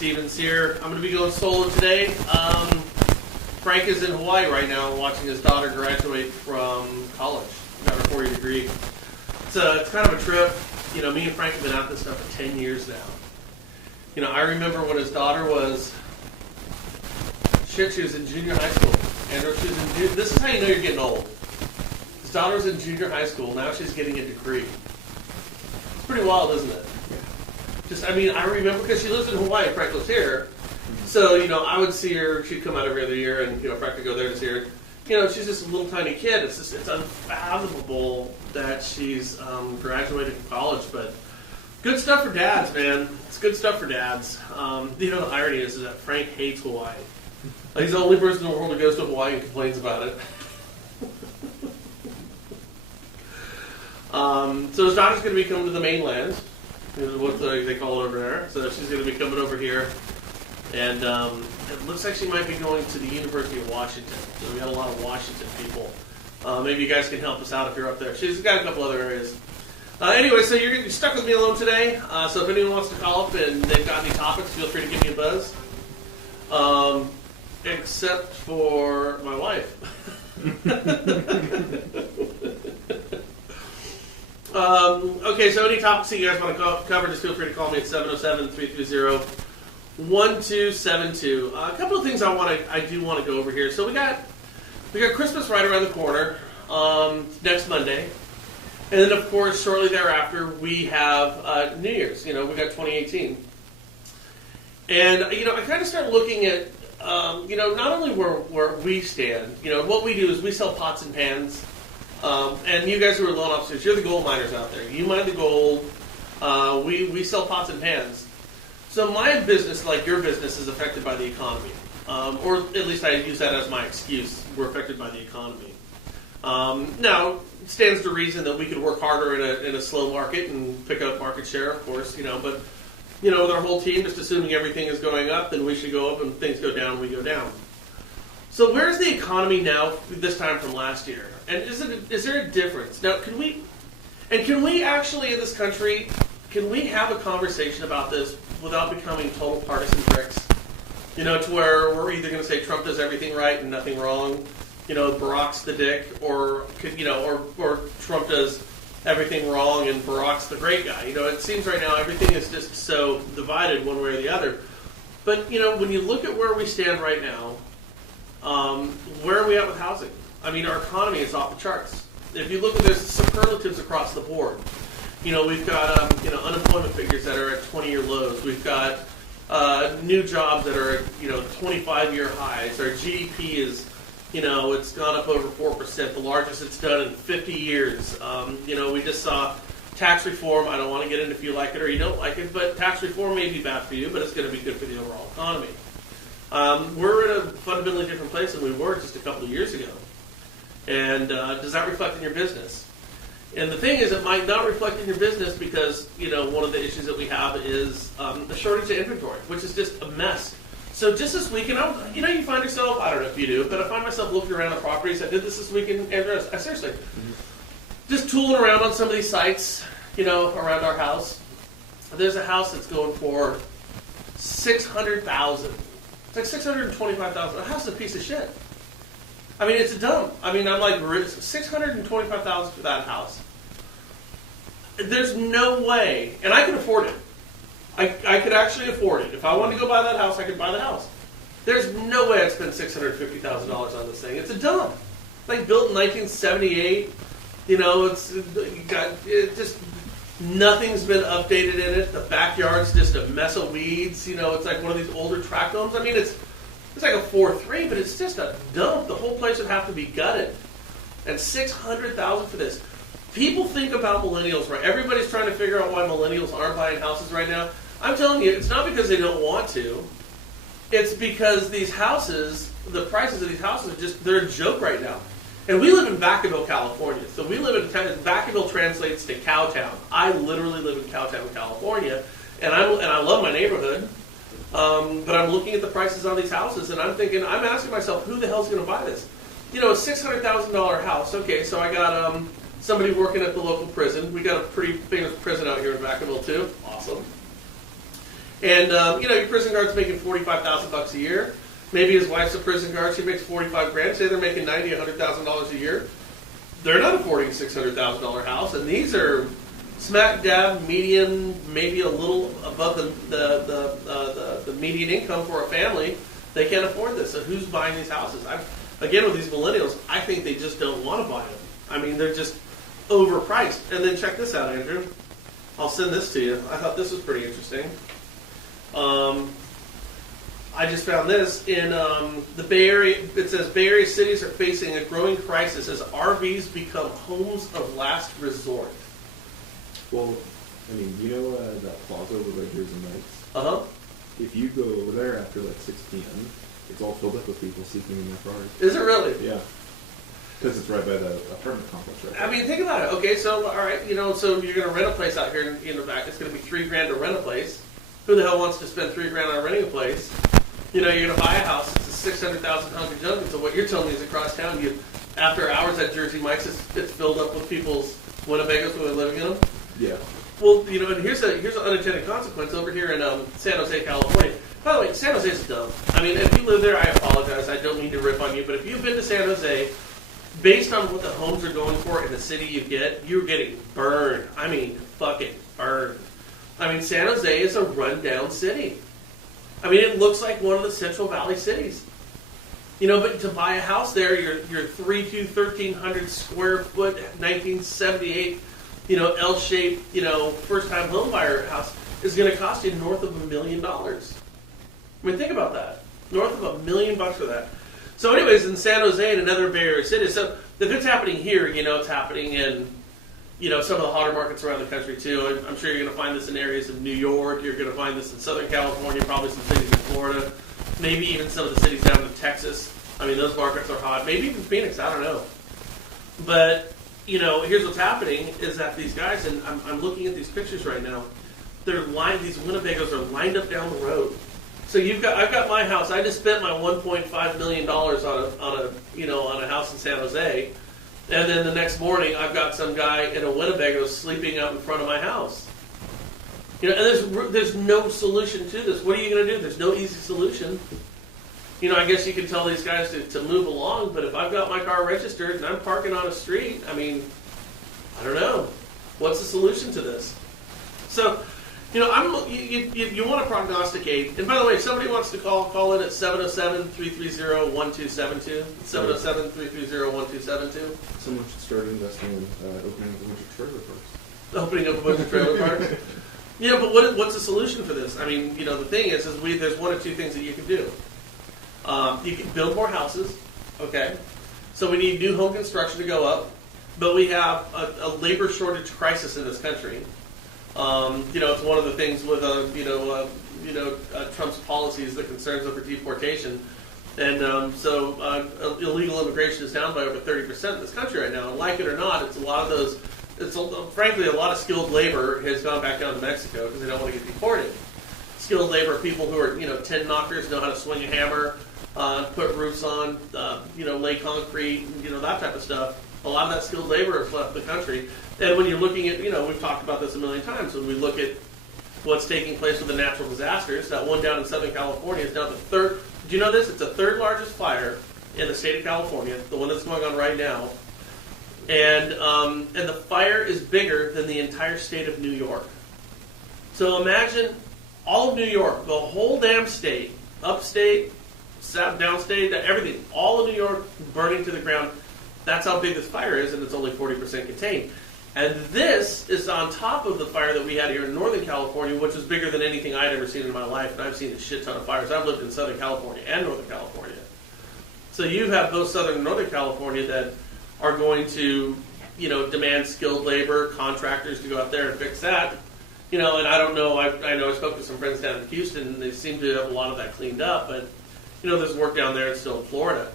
Stevens here. I'm going to be going solo today. Frank is in Hawaii right now watching his daughter graduate from college. Got her 4-year degree. It's kind of a trip. You know, me and Frank have been at this stuff for 10 years now. You know, I remember when his daughter was, she was in junior high school. Andrew, she was in, this is how you know you're getting old. His daughter was in junior high school. Now she's getting a degree. It's pretty wild, isn't it? I mean, I remember because she lives in Hawaii, Frank lives here. So, you know, I would see her, she'd come out every other year, and, you know, Frank would go there to see her. You know, she's just a little tiny kid. It's unfathomable that she's graduated from college, but good stuff for dads, man. It's good stuff for dads. You know, the irony is that Frank hates Hawaii. Like, he's the only person in the world who goes to Hawaii and complains about it. So his daughter's going to be coming to the mainland. Is what they call it over there. So she's going to be coming over here. And it looks like she might be going to the University of Washington. So we got a lot of Washington people. Maybe you guys can help us out if you're up there. She's got a couple other areas. Anyway, so you're stuck with me alone today. So if anyone wants to call up and they've got any topics, feel free to give me a buzz. Except for my wife. Okay, so any topics that you guys want to cover, just feel free to call me at 707-330-1272. A couple of things I do want to go over here. So we got Christmas right around the corner, next Monday, and then of course shortly thereafter we have New Year's. You know, we got 2018, and you know, I kind of start looking at you know, not only where we stand. You know, what we do is we sell pots and pans. And you guys who are loan officers, you're the gold miners out there. You mine the gold. We sell pots and pans. So my business, like your business, is affected by the economy. Or at least I use that as my excuse. We're affected by the economy. Now, it stands to reason that we could work harder in a slow market and pick up market share, of course, you know. But, you know, with our whole team, just assuming everything is going up, then we should go up, and things go down, we go down. So where's the economy now this time from last year? And is there a difference? Now, can we actually in this country, can we have a conversation about this without becoming total partisan pricks? You know, to where we're either going to say Trump does everything right and nothing wrong, you know, Barack's the dick, or, you know, or Trump does everything wrong and Barack's the great guy. You know, it seems right now everything is just so divided one way or the other. But, you know, when you look at where we stand right now, where are we at with housing? I mean, our economy is off the charts. If you look at this, superlatives across the board. You know, we've got you know, unemployment figures that are at 20-year lows. We've got new jobs that are at, you know, 25-year highs. Our GDP is, you know, it's gone up over 4%, the largest it's done in 50 years. You know, we just saw tax reform. I don't want to get into if you like it or you don't like it, but tax reform may be bad for you, but it's going to be good for the overall economy. We're in a fundamentally different place than we were just a couple of years ago. And does that reflect in your business? And the thing is, it might not reflect in your business because, you know, one of the issues that we have is a shortage of inventory, which is just a mess. So just this weekend, you know, you find yourself, I don't know if you do, but I find myself looking around at properties. I did this weekend, Andrew, seriously. Just tooling around on some of these sites, you know, around our house. There's a house that's going for $600,000. It's like $625,000. The house is a piece of shit. I mean, it's a dump. I mean, I'm like, $625,000 for that house. There's no way, and I can afford it. I could actually afford it. If I wanted to go buy that house, I could buy the house. There's no way I'd spend $650,000 on this thing. It's a dump. Like built in 1978. You know, it's just nothing's been updated in it. The backyard's just a mess of weeds. You know, it's like one of these older tract homes. I mean, it's like a 4-3, but it's just a dump. The whole place would have to be gutted. And $600,000 for this. People think about millennials, right? Everybody's trying to figure out why millennials aren't buying houses right now. I'm telling you, it's not because they don't want to. It's because these houses, the prices of these houses are just, they're a joke right now. And we live in Vacaville, California. So we live in, Vacaville translates to Cowtown. I literally live in Cowtown, California. And I love my neighborhood. But I'm looking at the prices on these houses, and I'm thinking, I'm asking myself, who the hell's going to buy this? You know, a $600,000 house. Okay, so I got somebody working at the local prison. We got a pretty famous prison out here in Vacaville, too. Awesome. And your prison guard's making $45,000 a year. Maybe his wife's a prison guard. She makes $45,000. Say they're making $100,000 a year. They're not affording a $600,000 house, and these are smack dab median, maybe a little above the median income for a family. They can't afford this. So who's buying these houses? Again, with these millennials, I think they just don't want to buy them. I mean, they're just overpriced. And then check this out, Andrew. I'll send this to you. I thought this was pretty interesting. I just found this in the Bay Area. It says Bay Area cities are facing a growing crisis as RVs become homes of last resort. Well, I mean, you know that plaza over by Jersey Mike's? Uh-huh. If you go over there after like 6 p.m., it's all filled up with people sleeping in their cars. Is it really? Yeah. Because it's right by the apartment complex right there. I mean, think about it. Okay, so, all right, so you're going to rent a place out here in the back. It's going to be $3,000 to rent a place. Who the hell wants to spend $3,000 on renting a place? You're going to buy a house. It's a 600,000 hunk of junk. So what you're telling me is across town, after hours at Jersey Mike's, it's filled up with people's Winnebagos who are living in them. Yeah. Well, and here's an unintended consequence over here in San Jose, California. By the way, San Jose is dumb. I mean, if you live there, I apologize. I don't mean to rip on you, but if you've been to San Jose, based on what the homes are going for in the city you're getting burned. I mean, fucking burned. I mean, San Jose is a rundown city. I mean, it looks like one of the Central Valley cities. But to buy a house there, your 1,300 square foot, 1978, L-shaped, first-time home buyer house is going to cost you north of $1 million. I mean, think about that. North of $1 million for that. So anyways, in San Jose and another Bay Area city, so if it's happening here, it's happening in, some of the hotter markets around the country too. I'm sure you're going to find this in areas of New York. You're going to find this in Southern California, probably some cities in Florida, maybe even some of the cities down in Texas. I mean, those markets are hot. Maybe even Phoenix, I don't know. But, here's what's happening is that these guys, and I'm looking at these pictures right now, these Winnebagos are lined up down the road. So I've got my house. I just spent my $1.5 million on a house in San Jose, and then the next morning I've got some guy in a Winnebago sleeping out in front of my house. And there's no solution to this. What are you going to do? There's no easy solution. I guess you can tell these guys to move along, but if I've got my car registered and I'm parking on a street, I mean, I don't know. What's the solution to this? So. You want to prognosticate. And by the way, if somebody wants to call in at 707-330-1272. 707-330-1272. Someone should start investing in opening up a bunch of trailer parks. Opening up a bunch of trailer parks? But what's the solution for this? I mean, the thing is there's one or two things that you can do. You can build more houses, okay? So we need new home construction to go up. But we have a labor shortage crisis in this country. It's one of the things with Trump's policies, the concerns over deportation, and illegal immigration is down by over 30% in this country right now. And like it or not, it's a lot of those. Frankly, a lot of skilled labor has gone back down to Mexico because they don't want to get deported. Skilled labor, people who are tin knockers, know how to swing a hammer, put roofs on, lay concrete, that type of stuff. A lot of that skilled labor has left the country. And when you're looking at, we've talked about this a million times, when we look at what's taking place with the natural disasters, that one down in Southern California is now the third, do you know this? It's the third largest fire in the state of California, the one that's going on right now. And the fire is bigger than the entire state of New York. So imagine all of New York, the whole damn state, upstate, downstate, everything, all of New York burning to the ground. That's how big this fire is, and it's only 40% contained. And this is on top of the fire that we had here in Northern California, which is bigger than anything I'd ever seen in my life, and I've seen a shit ton of fires. I've lived in Southern California and Northern California. So you have both Southern and Northern California that are going to, demand skilled labor, contractors to go out there and fix that. And I don't know, I know I spoke to some friends down in Houston, and they seem to have a lot of that cleaned up, but, there's work down there and still in Florida.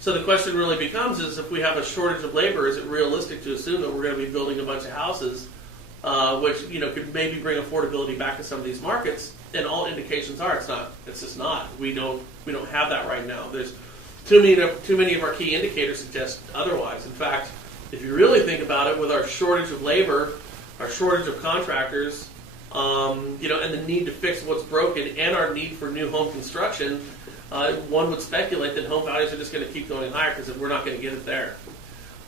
So the question really becomes is if we have a shortage of labor, is it realistic to assume that we're going to be building a bunch of houses, which could maybe bring affordability back to some of these markets? And all indications are it's not. It's just not. We don't have that right now. There's too many of our key indicators suggest otherwise. In fact, if you really think about it, with our shortage of labor, our shortage of contractors, and the need to fix what's broken and our need for new home construction, one would speculate that home values are just going to keep going higher because we're not going to get it there.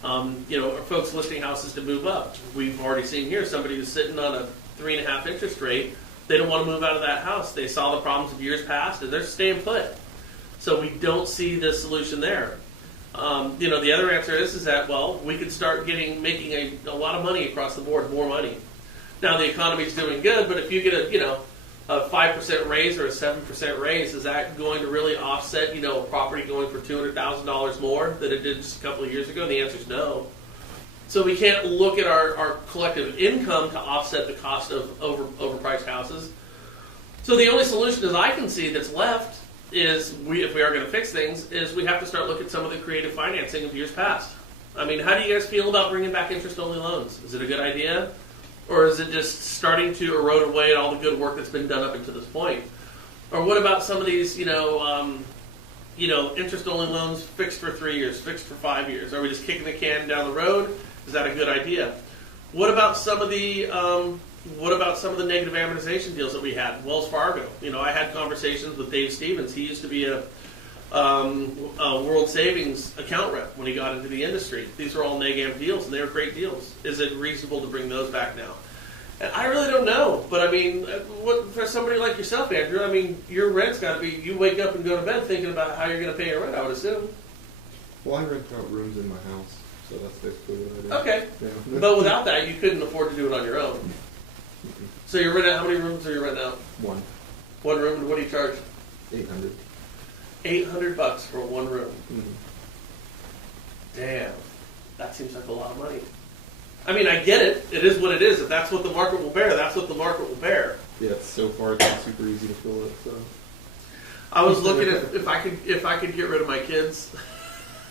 Folks listing houses to move up. We've already seen here somebody who's sitting on a 3.5 interest rate. They don't want to move out of that house. They saw the problems of years past, and they're staying put. So we don't see the solution there. The other answer is that, well, we could start making a lot of money across the board, more money. Now the economy's doing good, but if you get a 5% raise or a 7% raise, is that going to really offset a property going for $200,000 more than it did just a couple of years ago? The answer is no. So we can't look at our collective income to offset the cost of overpriced houses. So the only solution as I can see that's left is if we are going to fix things, is we have to start looking at some of the creative financing of years past. I mean, how do you guys feel about bringing back interest-only loans? Is it a good idea? Or is it just starting to erode away at all the good work that's been done up until this point? Or what about some of these, interest-only loans fixed for 3 years, fixed for 5 years? Are we just kicking the can down the road? Is that a good idea? What about some of the negative amortization deals that we had? Wells Fargo. I had conversations with Dave Stevens. He used to be a World Savings account rep when he got into the industry. These are all neg-am deals, and they were great deals. Is it reasonable to bring those back now? And I really don't know, but I mean, for somebody like yourself, Andrew, I mean, your rent's got to be, you wake up and go to bed thinking about how you're going to pay your rent, I would assume. Well, I rent out rooms in my house, so that's basically what I do. Okay. Yeah. But without that, you couldn't afford to do it on your own. So you're renting out, how many rooms are you renting out? One. One room, and what do you charge? $800. $800 for one room. Mm-hmm. Damn, that seems like a lot of money. I mean, I get it. It is what it is. If that's what the market will bear, that's what the market will bear. Yeah, so far it's been super easy to fill it. So I was looking at if I could get rid of my kids.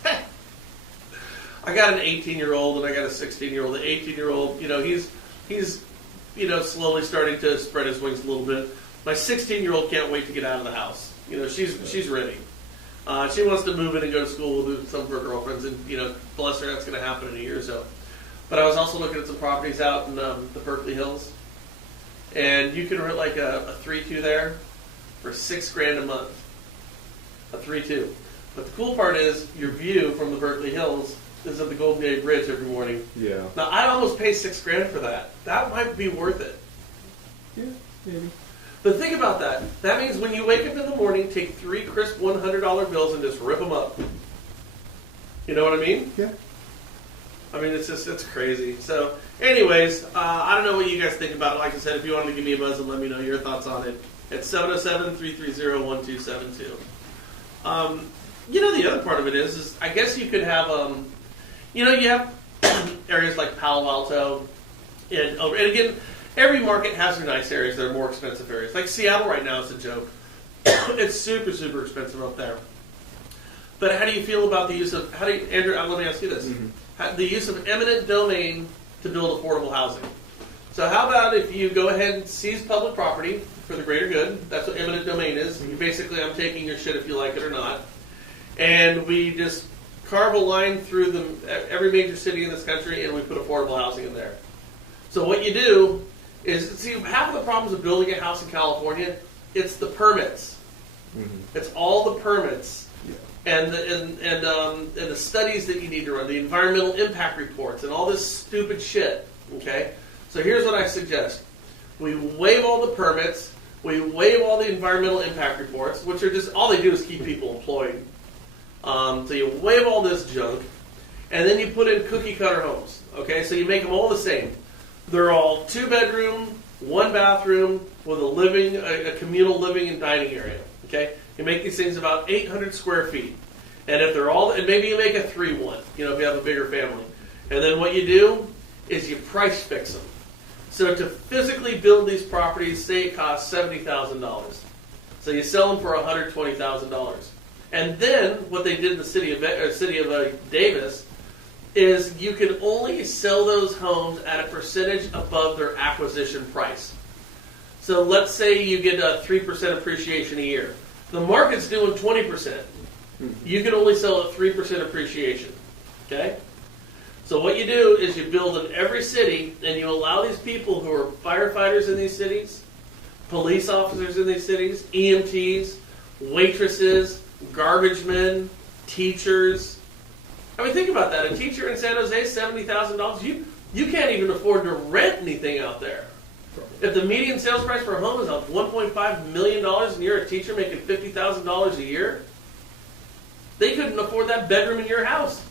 I got an 18-year-old and I got a 16-year-old. The 18-year-old, he's slowly starting to spread his wings a little bit. My 16-year-old can't wait to get out of the house. She's ready. She wants to move in and go to school with some of her girlfriends, and bless her, that's going to happen in a year or so. But I was also looking at some properties out in the Berkeley Hills, and you can rent like a 3-2 there for $6,000 a month. A 3-2. But the cool part is your view from the Berkeley Hills is of the Golden Gate Bridge every morning. yeah. Now I'd almost pay $6,000 for that. That might be worth it. Yeah, maybe. But think about that. That means when you wake up in the morning, take 3 crisp $100 bills and just rip them up. You know what I mean? Yeah. I mean, it's crazy. So, anyways, I don't know what you guys think about it. Like I said, if you wanted to give me a buzz and let me know your thoughts on it, it's 707-330-1272. The other part of it is I guess you could have, you have areas like Palo Alto, and again, every market has their nice areas that are more expensive areas. Like Seattle right now is a joke. It's super, super expensive up there. But how do you feel about the use of, Andrew, let me ask you this. Mm-hmm. The use of eminent domain to build affordable housing. So how about if you go ahead and seize public property for the greater good? That's what eminent domain is. Mm-hmm. Basically, I'm taking your shit if you like it or not. And we just carve a line through every major city in this country, and we put affordable housing in there. So what you do is, see, half of the problems of building a house in California, it's the permits. Mm-hmm. It's all the permits. Yeah. And the studies that you need to run, the environmental impact reports, and all this stupid shit. Okay, so here's what I suggest: we waive all the permits, we waive all the environmental impact reports, which are just all they do is keep people employed. So you waive all this junk, and then you put in cookie cutter homes. Okay, so you make them all the same. They're all 2-bedroom, 1 bathroom with a communal living and dining area. Okay. You make these things about 800 square feet. And if they're all, and maybe you make a 3-1, if you have a bigger family. And then what you do is you price fix them. So to physically build these properties, say it costs $70,000. So you sell them for $120,000. And then what they did in the city of Davis is you can only sell those homes at a percentage above their acquisition price. So let's say you get a 3% appreciation a year. The market's doing 20%. You can only sell at 3% appreciation. Okay? So what you do is you build in every city, and you allow these people who are firefighters in these cities, police officers in these cities, EMTs, waitresses, garbage men, teachers. I mean, think about that. A teacher in San Jose, $70,000. You can't even afford to rent anything out there. If the median sales price for a home is $1.5 million and you're a teacher making $50,000 a year, they couldn't afford that bedroom in your house.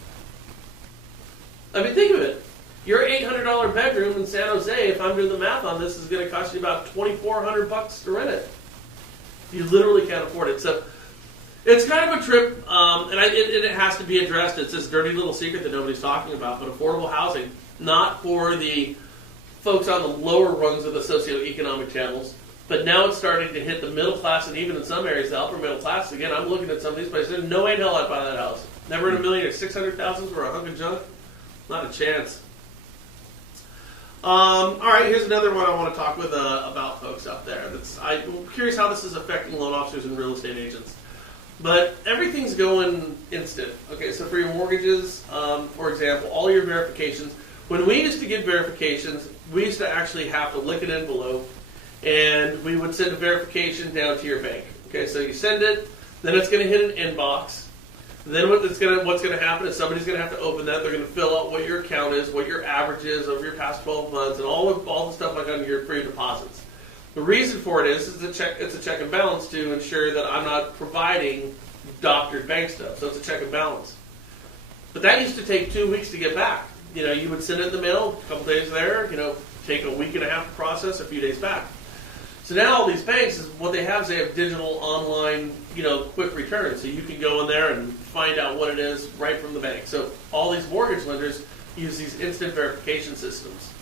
I mean, think of it. Your $800 bedroom in San Jose, if I'm doing the math on this, is going to cost you about $2,400 to rent it. You literally can't afford it. So it's kind of a trip, and it has to be addressed. It's this dirty little secret that nobody's talking about, but affordable housing, not for the folks on the lower rungs of the socioeconomic channels, but now it's starting to hit the middle class, and even in some areas, the upper middle class. Again, I'm looking at some of these places. There's no way in hell I'd buy that house. Never in a million or 600,000 for a hunk of junk. Not a chance. All right, here's another one I want to talk with about folks out there. I'm curious how this is affecting loan officers and real estate agents. But everything's going instant. Okay, so for your mortgages, for example, all your verifications. When we used to get verifications, we used to actually have to lick an envelope, and we would send a verification down to your bank. Okay, so you send it, then it's going to hit an inbox. Then what's going to happen is somebody's going to have to open that. They're going to fill out what your account is, what your average is over your past 12 months, and all the stuff like on your free deposits. The reason for it is it's a check and balance to ensure that I'm not providing doctored bank stuff. So it's a check and balance. But that used to take 2 weeks to get back. You know, you would send it in the mail, a couple days there. You know, take a week and a half to process, a few days back. So now all these banks, what they have is they have digital online, quick returns. So you can go in there and find out what it is right from the bank. So all these mortgage lenders use these instant verification systems.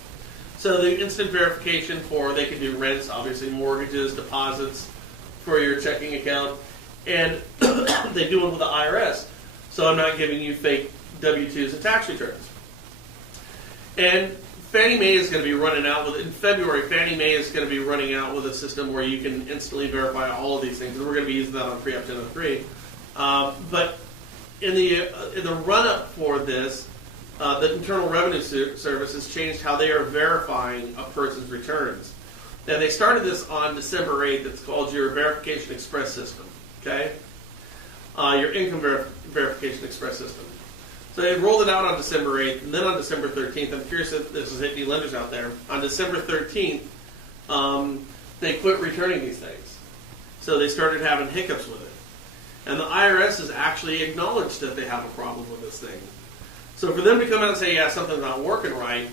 So the instant verification they can do rents, obviously mortgages, deposits for your checking account. And they do it with the IRS. So I'm not giving you fake W-2s and tax returns. And Fannie Mae is going to be running out in February, Fannie Mae is going to be running out with a system where you can instantly verify all of these things, and we're going to be using that on Pre-Up 1003. But in the run-up for this, the Internal Revenue Service has changed how they are verifying a person's returns. And they started this on December 8th. It's called your Verification Express System, okay? Your Income Verification Express System. So they rolled it out on December 8th, and then on December 13th, I'm curious if this is hitting any lenders out there. On December 13th, they quit returning these things. So they started having hiccups with it. And the IRS has actually acknowledged that they have a problem with this thing. So for them to come out and say, yeah, something's not working right,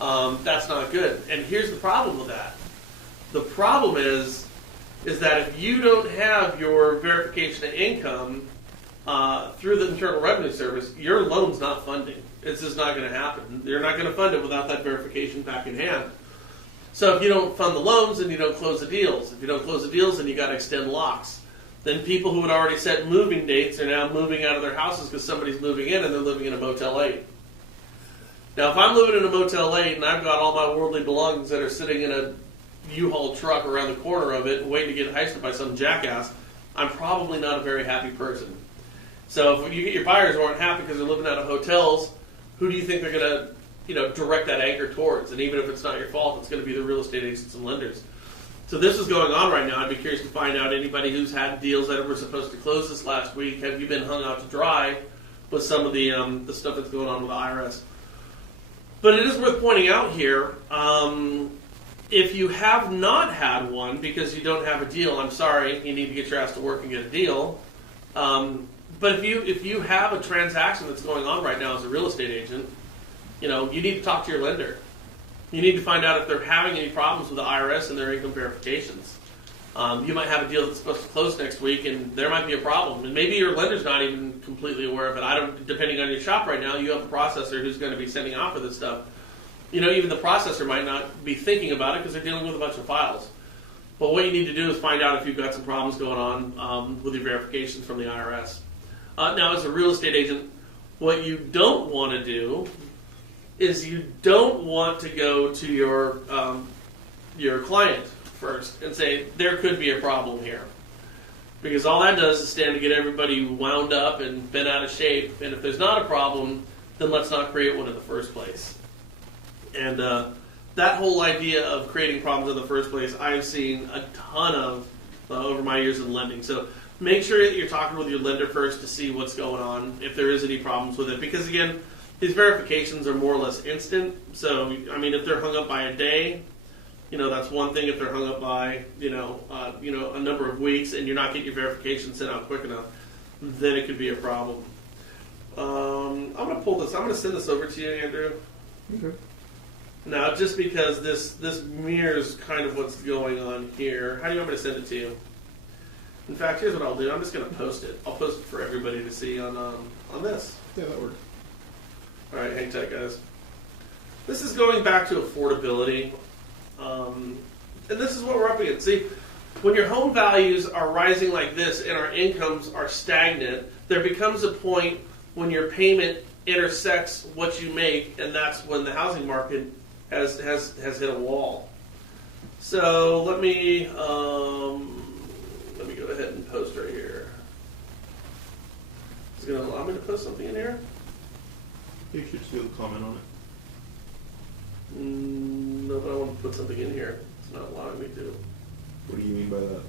that's not good. And here's the problem with that. The problem is that if you don't have your verification of income through the Internal Revenue Service, your loan's not funding. It's just not going to happen. You're not going to fund it without that verification back in hand. So if you don't fund the loans, then you don't close the deals. If you don't close the deals, then you got to extend locks. Then people who had already set moving dates are now moving out of their houses because somebody's moving in and they're living in a Motel 8. Now, if I'm living in a Motel 8 and I've got all my worldly belongings that are sitting in a U-Haul truck around the corner of it waiting to get heisted by some jackass, I'm probably not a very happy person. So if you get your buyers who aren't happy because they're living out of hotels, who do you think they're going to, direct that anger towards? And even if it's not your fault, it's going to be the real estate agents and lenders. So this is going on right now. I'd be curious to find out anybody who's had deals that were supposed to close this last week. Have you been hung out to dry with some of the stuff that's going on with the IRS? But it is worth pointing out here, if you have not had one because you don't have a deal, I'm sorry, you need to get your ass to work and get a deal. But if you have a transaction that's going on right now as a real estate agent, you need to talk to your lender. You need to find out if they're having any problems with the IRS and their income verifications. You might have a deal that's supposed to close next week, and there might be a problem. And maybe your lender's not even completely aware of it. Depending on your shop right now, you have a processor who's going to be sending off for this stuff. Even the processor might not be thinking about it because they're dealing with a bunch of files. But what you need to do is find out if you've got some problems going on with your verifications from the IRS. Now, as a real estate agent, what you don't want to do is you don't want to go to your client first and say, there could be a problem here. Because all that does is stand to get everybody wound up and bent out of shape. And if there's not a problem, then let's not create one in the first place. And that whole idea of creating problems in the first place, I've seen a ton of over my years in lending. So make sure that you're talking with your lender first to see what's going on, if there is any problems with it. Because again, these verifications are more or less instant. So, I mean, if they're hung up by a day, that's one thing. If they're hung up by, a number of weeks and you're not getting your verification sent out quick enough, then it could be a problem. I'm going to pull this. I'm going to send this over to you, Andrew. Okay. Now, just because this mirrors kind of what's going on here, how do you want me to send it to you? In fact, here's what I'll do. I'm just going to post it. I'll post it for everybody to see on this. Yeah, that works. All right, hang tight, guys. This is going back to affordability. And this is what we're up against. See, when your home values are rising like this and our incomes are stagnant, there becomes a point when your payment intersects what you make, and that's when the housing market has hit a wall. So let me go ahead and post right here. It's going to allow me to post something in here. You should just be able to comment on it. No, but I want to put something in here. It's not allowing me to. What do you mean by that?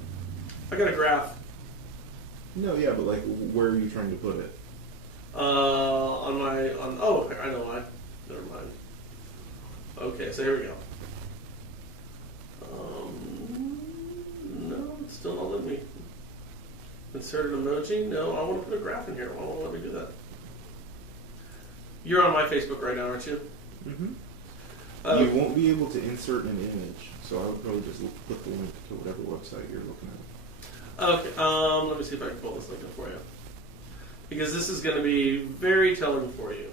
I got a graph. No, yeah, but like, where are you trying to put it? Oh, I know why. Never mind. Okay, so here we go. No, it's still not letting me. Insert an emoji? No, I want to put a graph in here. Why won't it let me do that? You're on my Facebook right now, aren't you? Mm-hmm. You won't be able to insert an image, so I would probably just put the link to whatever website you're looking at. Okay, let me see if I can pull this link up for you. Because this is going to be very telling for you.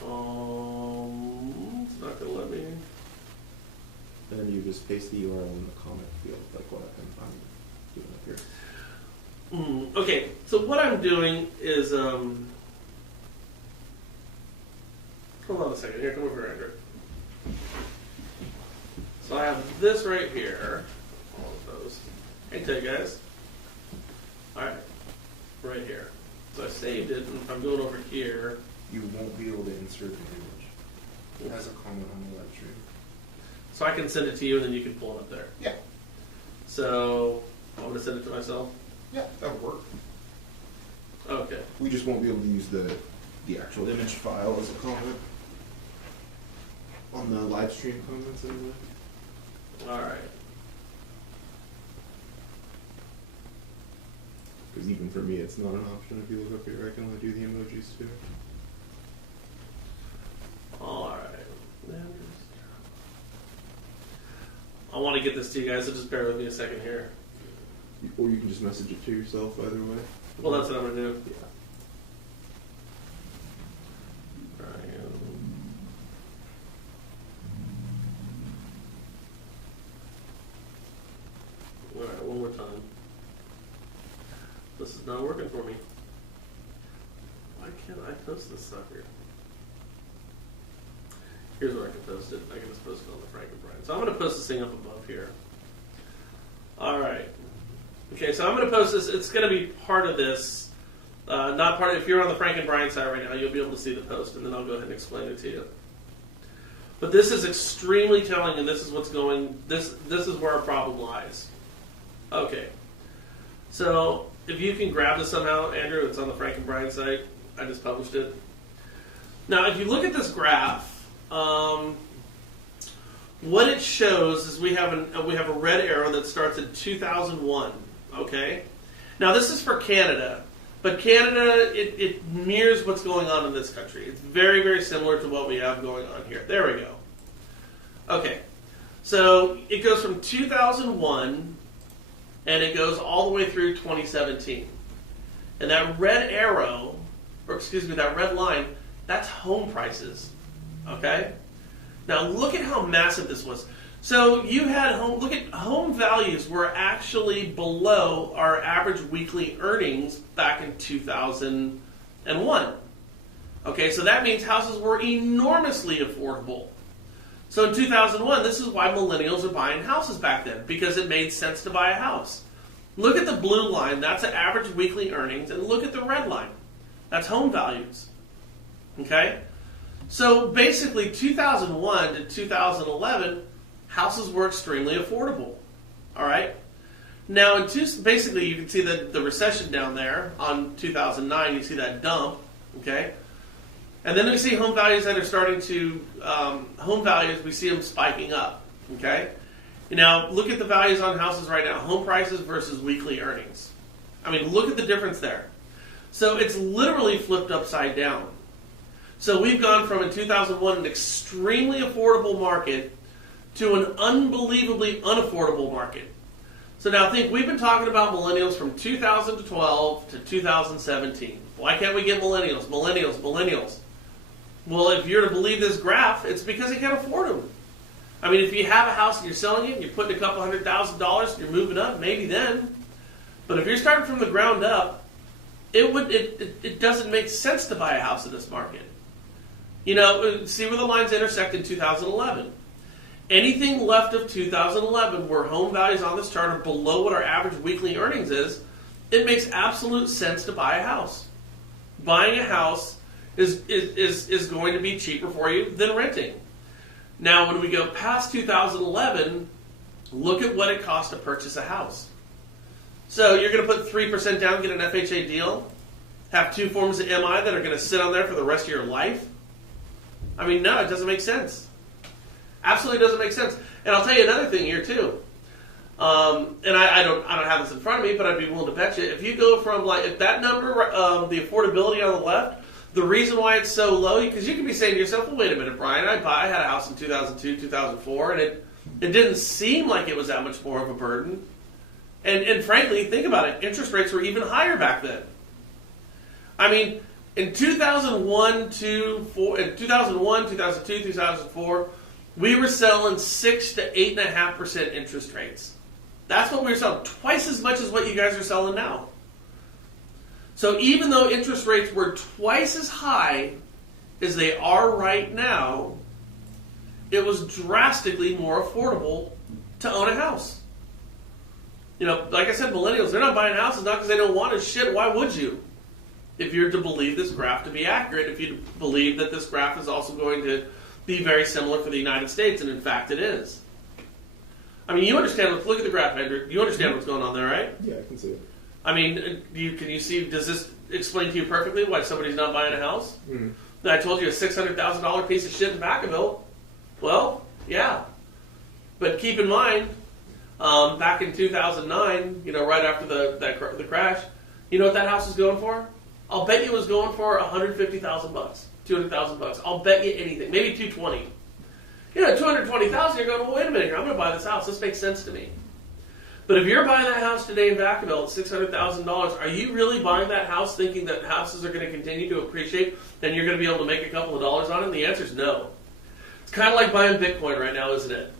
It's not going to let me. And then you just paste the URL in the comment field, like what I'm doing up here. Okay, so what I'm doing is, hold on a second here, come over here, Andrew. So I have this right here, all of those. Hey, tell you guys. Alright, right here. So I saved it, and if I'm going over here. You won't be able to insert an image. It has a comment on the live stream. So I can send it to you, and then you can pull it up there. Yeah. So, I'm going to send it to myself? Yeah, that would work. Okay. We just won't be able to use the actual image file as a comment on the live stream comments anyway. Alright. Because even for me, it's not an option. If you look up here, I can only do the emojis too. Alright. I want to get this to you guys, so just bear with me a second here. Or you can just message it to yourself either way. Well, that's what I'm going to do. Yeah. Alright, one more time. This is not working for me. Why can't I post this sucker? Here's where I can post it. I can just post it on the Frank and Brian. So I'm going to post this thing up above here. Alright. Okay, so I'm going to post this. It's going to be part of this. Not part of, if you're on the Frank and Brian side right now, you'll be able to see the post, and then I'll go ahead and explain it to you. But this is extremely telling, and this is what's going, this is where our problem lies. Okay. So, if you can grab this somehow, Andrew, it's on the Frank and Brian site. I just published it. Now, if you look at this graph, what it shows is we have a red arrow that starts in 2001. Okay. Now, this is for Canada, but Canada it mirrors what's going on in this country. It's very, very similar to what we have going on here. There we go. Okay. So it goes from 2001. And it goes all the way through 2017. And that red arrow, or excuse me, that red line, that's home prices. Okay? Now look at how massive this was. So you had look at home values were actually below our average weekly earnings back in 2001. Okay, so that means houses were enormously affordable. So in 2001, this is why millennials are buying houses back then, because it made sense to buy a house. Look at the blue line, that's the average weekly earnings, and look at the red line. That's home values. Okay? So basically 2001 to 2011, houses were extremely affordable. All right? Now, basically you can see the recession down there on 2009. You see that dump. Okay? And then we see home values that are starting to, we see them spiking up. Okay? Now, look at the values on houses right now. Home prices versus weekly earnings. I mean, look at the difference there. So it's literally flipped upside down. So we've gone from, in 2001, an extremely affordable market to an unbelievably unaffordable market. So now think, we've been talking about millennials from 2012 to 2017. Why can't we get millennials? Millennials. Well, if you're to believe this graph, it's because they can't afford them. I mean, if you have a house and you're selling it, and you're putting a couple $100,000 and you're moving up, maybe then. But if you're starting from the ground up, it doesn't make sense to buy a house in this market. You know, see where the lines intersect in 2011. Anything left of 2011 where home values on this chart are below what our average weekly earnings is, it makes absolute sense to buy a house. Buying a house is going to be cheaper for you than renting. Now, when we go past 2011, look at what it costs to purchase a house. So you're going to put 3% down, get an FHA deal, have 2 forms of MI that are going to sit on there for the rest of your life? I mean, no, it doesn't make sense. Absolutely doesn't make sense. And I'll tell you another thing here too. And I don't have this in front of me, but I'd be willing to bet you if you go from if that number, the affordability on the left, the reason why it's so low, because you can be saying to yourself, well, wait a minute, Brian, I had a house in 2002, 2004, and it didn't seem like it was that much more of a burden. And frankly, think about it, interest rates were even higher back then. I mean, in 2001, 2002, 2004, we were selling 6 to 8.5% interest rates. That's what we were selling, twice as much as what you guys are selling now. So even though interest rates were twice as high as they are right now, it was drastically more affordable to own a house. You know, like I said, millennials, they're not buying houses not because they don't want it. Shit, why would you? If you're to believe this graph to be accurate, if you believe that this graph is also going to be very similar for the United States, and in fact it is. I mean, you understand, look at the graph, Andrew. You understand what's going on there, right? Yeah, I can see it. I mean, can you see, does this explain to you perfectly why somebody's not buying a house? Mm-hmm. I told you a $600,000 piece of shit in Vacaville. Well, yeah. But keep in mind, back in 2009, you know, right after the crash, you know what that house was going for? I'll bet you it was going for $150,000, $200,000. I'll bet you anything. Maybe $220,000. You know, $220,000. You're going, well, wait a minute here. I'm going to buy this house. This makes sense to me. But if you're buying that house today in Vacaville at $600,000, are you really buying that house thinking that houses are going to continue to appreciate and you're going to be able to make a couple of dollars on it? And the answer is no. It's kind of like buying Bitcoin right now, isn't it?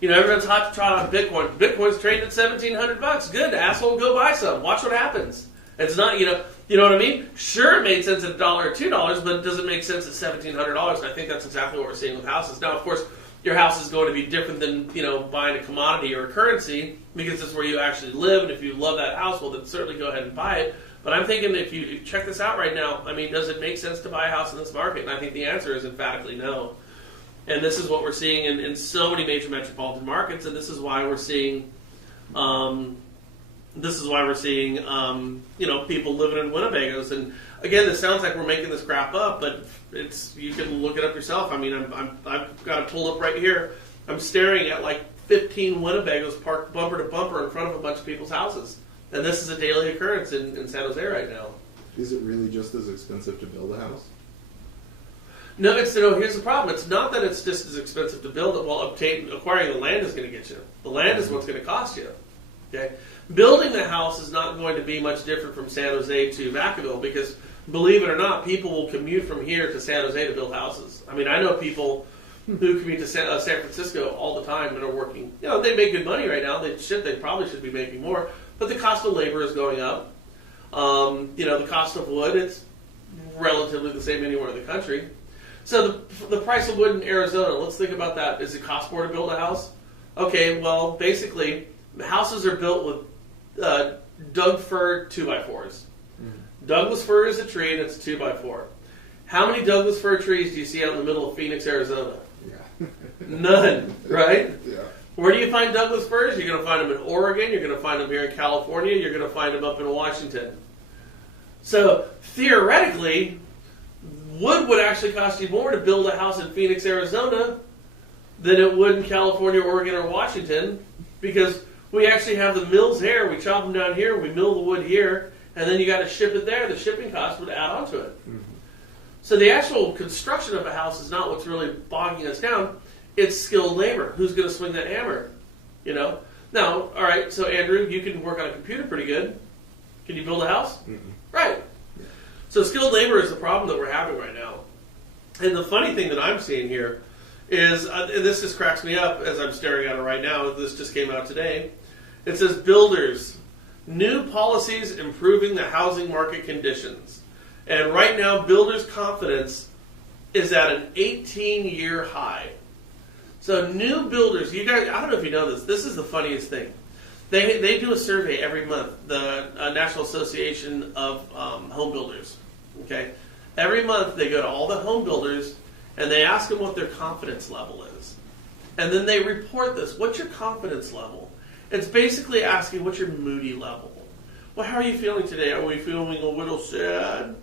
You know, everyone's hot to trot on Bitcoin. Bitcoin's trading at $1,700. Good, asshole, go buy some. Watch what happens. It's not, you know what I mean? Sure, it made sense at $1 or $2, but it doesn't make sense at $1,700. And I think that's exactly what we're seeing with houses. Now, of course, your house is going to be different than, you know, buying a commodity or a currency because it's where you actually live. And if you love that house, well, then certainly go ahead and buy it. But I'm thinking if you check this out right now, I mean, does it make sense to buy a house in this market? And I think the answer is emphatically no. And this is what we're seeing in so many major metropolitan markets, and this is why we're seeing, you know, people living in Winnebagos. And again, this sounds like we're making this crap up, but you can look it up yourself. I mean, I've got it pulled up right here. I'm staring at like 15 Winnebagos parked bumper to bumper in front of a bunch of people's houses, and this is a daily occurrence in San Jose right now. Is it really just as expensive to build a house? No, here's the problem. It's not that it's just as expensive to build it. Well, acquiring the land is going to get you. The land is what's going to cost you. Okay, building the house is not going to be much different from San Jose to Vacaville because, believe it or not, people will commute from here to San Jose to build houses. I mean, I know people who commute to San Francisco all the time and are working. You know, they make good money right now. They probably should be making more, but the cost of labor is going up. You know, the cost of wood, it's relatively the same anywhere in the country. So the price of wood in Arizona, let's think about that. Does it cost more to build a house? Okay, well, basically, houses are built with Doug fir 2x4s. Douglas fir is a tree, and it's a 2x4. How many Douglas fir trees do you see out in the middle of Phoenix, Arizona? Yeah. None, right? Yeah. Where do you find Douglas firs? You're going to find them in Oregon. You're going to find them here in California. You're going to find them up in Washington. So, theoretically, wood would actually cost you more to build a house in Phoenix, Arizona than it would in California, Oregon, or Washington, because we actually have the mills here. We chop them down here. We mill the wood here. And then you got to ship it there. The shipping cost would add on to it. Mm-hmm. So the actual construction of a house is not what's really bogging us down. It's skilled labor. Who's going to swing that hammer? You know. Now, all right. So Andrew, you can work on a computer pretty good. Can you build a house? Mm-mm. Right. So skilled labor is the problem that we're having right now. And the funny thing that I'm seeing here is, and this just cracks me up as I'm staring at it right now. This just came out today. It says builders, new policies improving the housing market conditions. And right now, builders' confidence is at an 18-year high. So new builders, you guys, I don't know if you know this. This is the funniest thing. They do a survey every month, the National Association of Home Builders. Okay, every month they go to all the home builders and they ask them what their confidence level is, and then they report this. What's your confidence level? It's basically asking what's your moody level. Well, how are you feeling today? Are we feeling a little sad?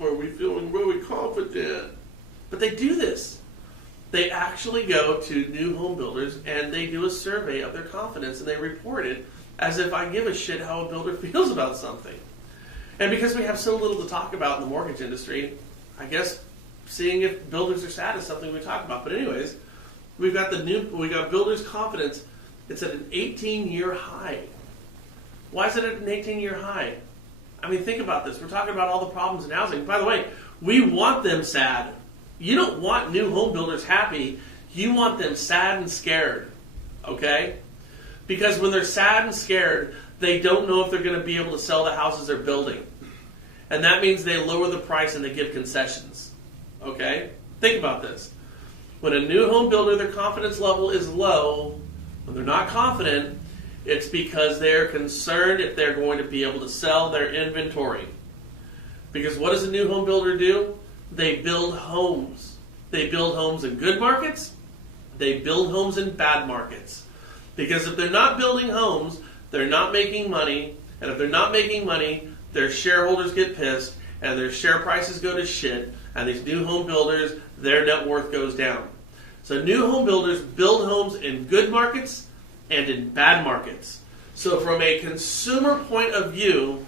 Or are we feeling really confident? But they do this. They actually go to new home builders and they do a survey of their confidence and they report it as if I give a shit how a builder feels about something. And because we have so little to talk about in the mortgage industry, I guess seeing if builders are sad is something we talk about. But anyways, we got builders' confidence. It's at an 18-year high. Why is it at an 18-year high? I mean, think about this. We're talking about all the problems in housing. By the way, we want them sad. You don't want new home builders happy. You want them sad and scared. Okay? Because when they're sad and scared, they don't know if they're going to be able to sell the houses they're building. And that means they lower the price and they give concessions. Okay? Think about this. When a new home builder, their confidence level is low, when they're not confident, it's because they're concerned if they're going to be able to sell their inventory. Because what does a new home builder do? They build homes. They build homes in good markets. They build homes in bad markets. Because if they're not building homes, they're not making money. And if they're not making money, their shareholders get pissed and their share prices go to shit. And these new home builders, their net worth goes down. So new home builders build homes in good markets and in bad markets. So from a consumer point of view,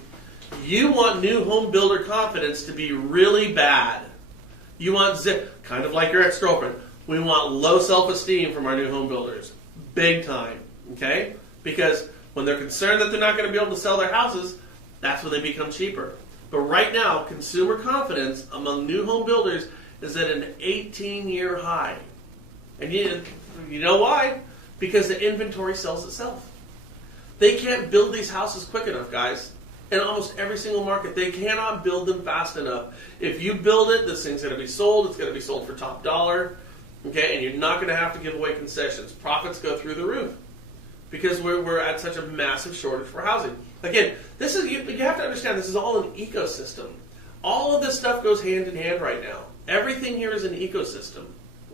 you want new home builder confidence to be really bad. You want kind of like your ex-girlfriend. We want low self-esteem from our new home builders. Big time. Okay? Because when they're concerned that they're not going to be able to sell their houses, that's when they become cheaper. But right now, consumer confidence among new home builders is at an 18-year high. And you know why? Because the inventory sells itself. They can't build these houses quick enough, guys. In almost every single market, they cannot build them fast enough. If you build it, this thing's going to be sold. It's going to be sold for top dollar. Okay, and you're not going to have to give away concessions. Profits go through the roof because we're at such a massive shortage for housing. Again, this is you have to understand this is all an ecosystem. All of this stuff goes hand in hand right now. Everything here is an ecosystem.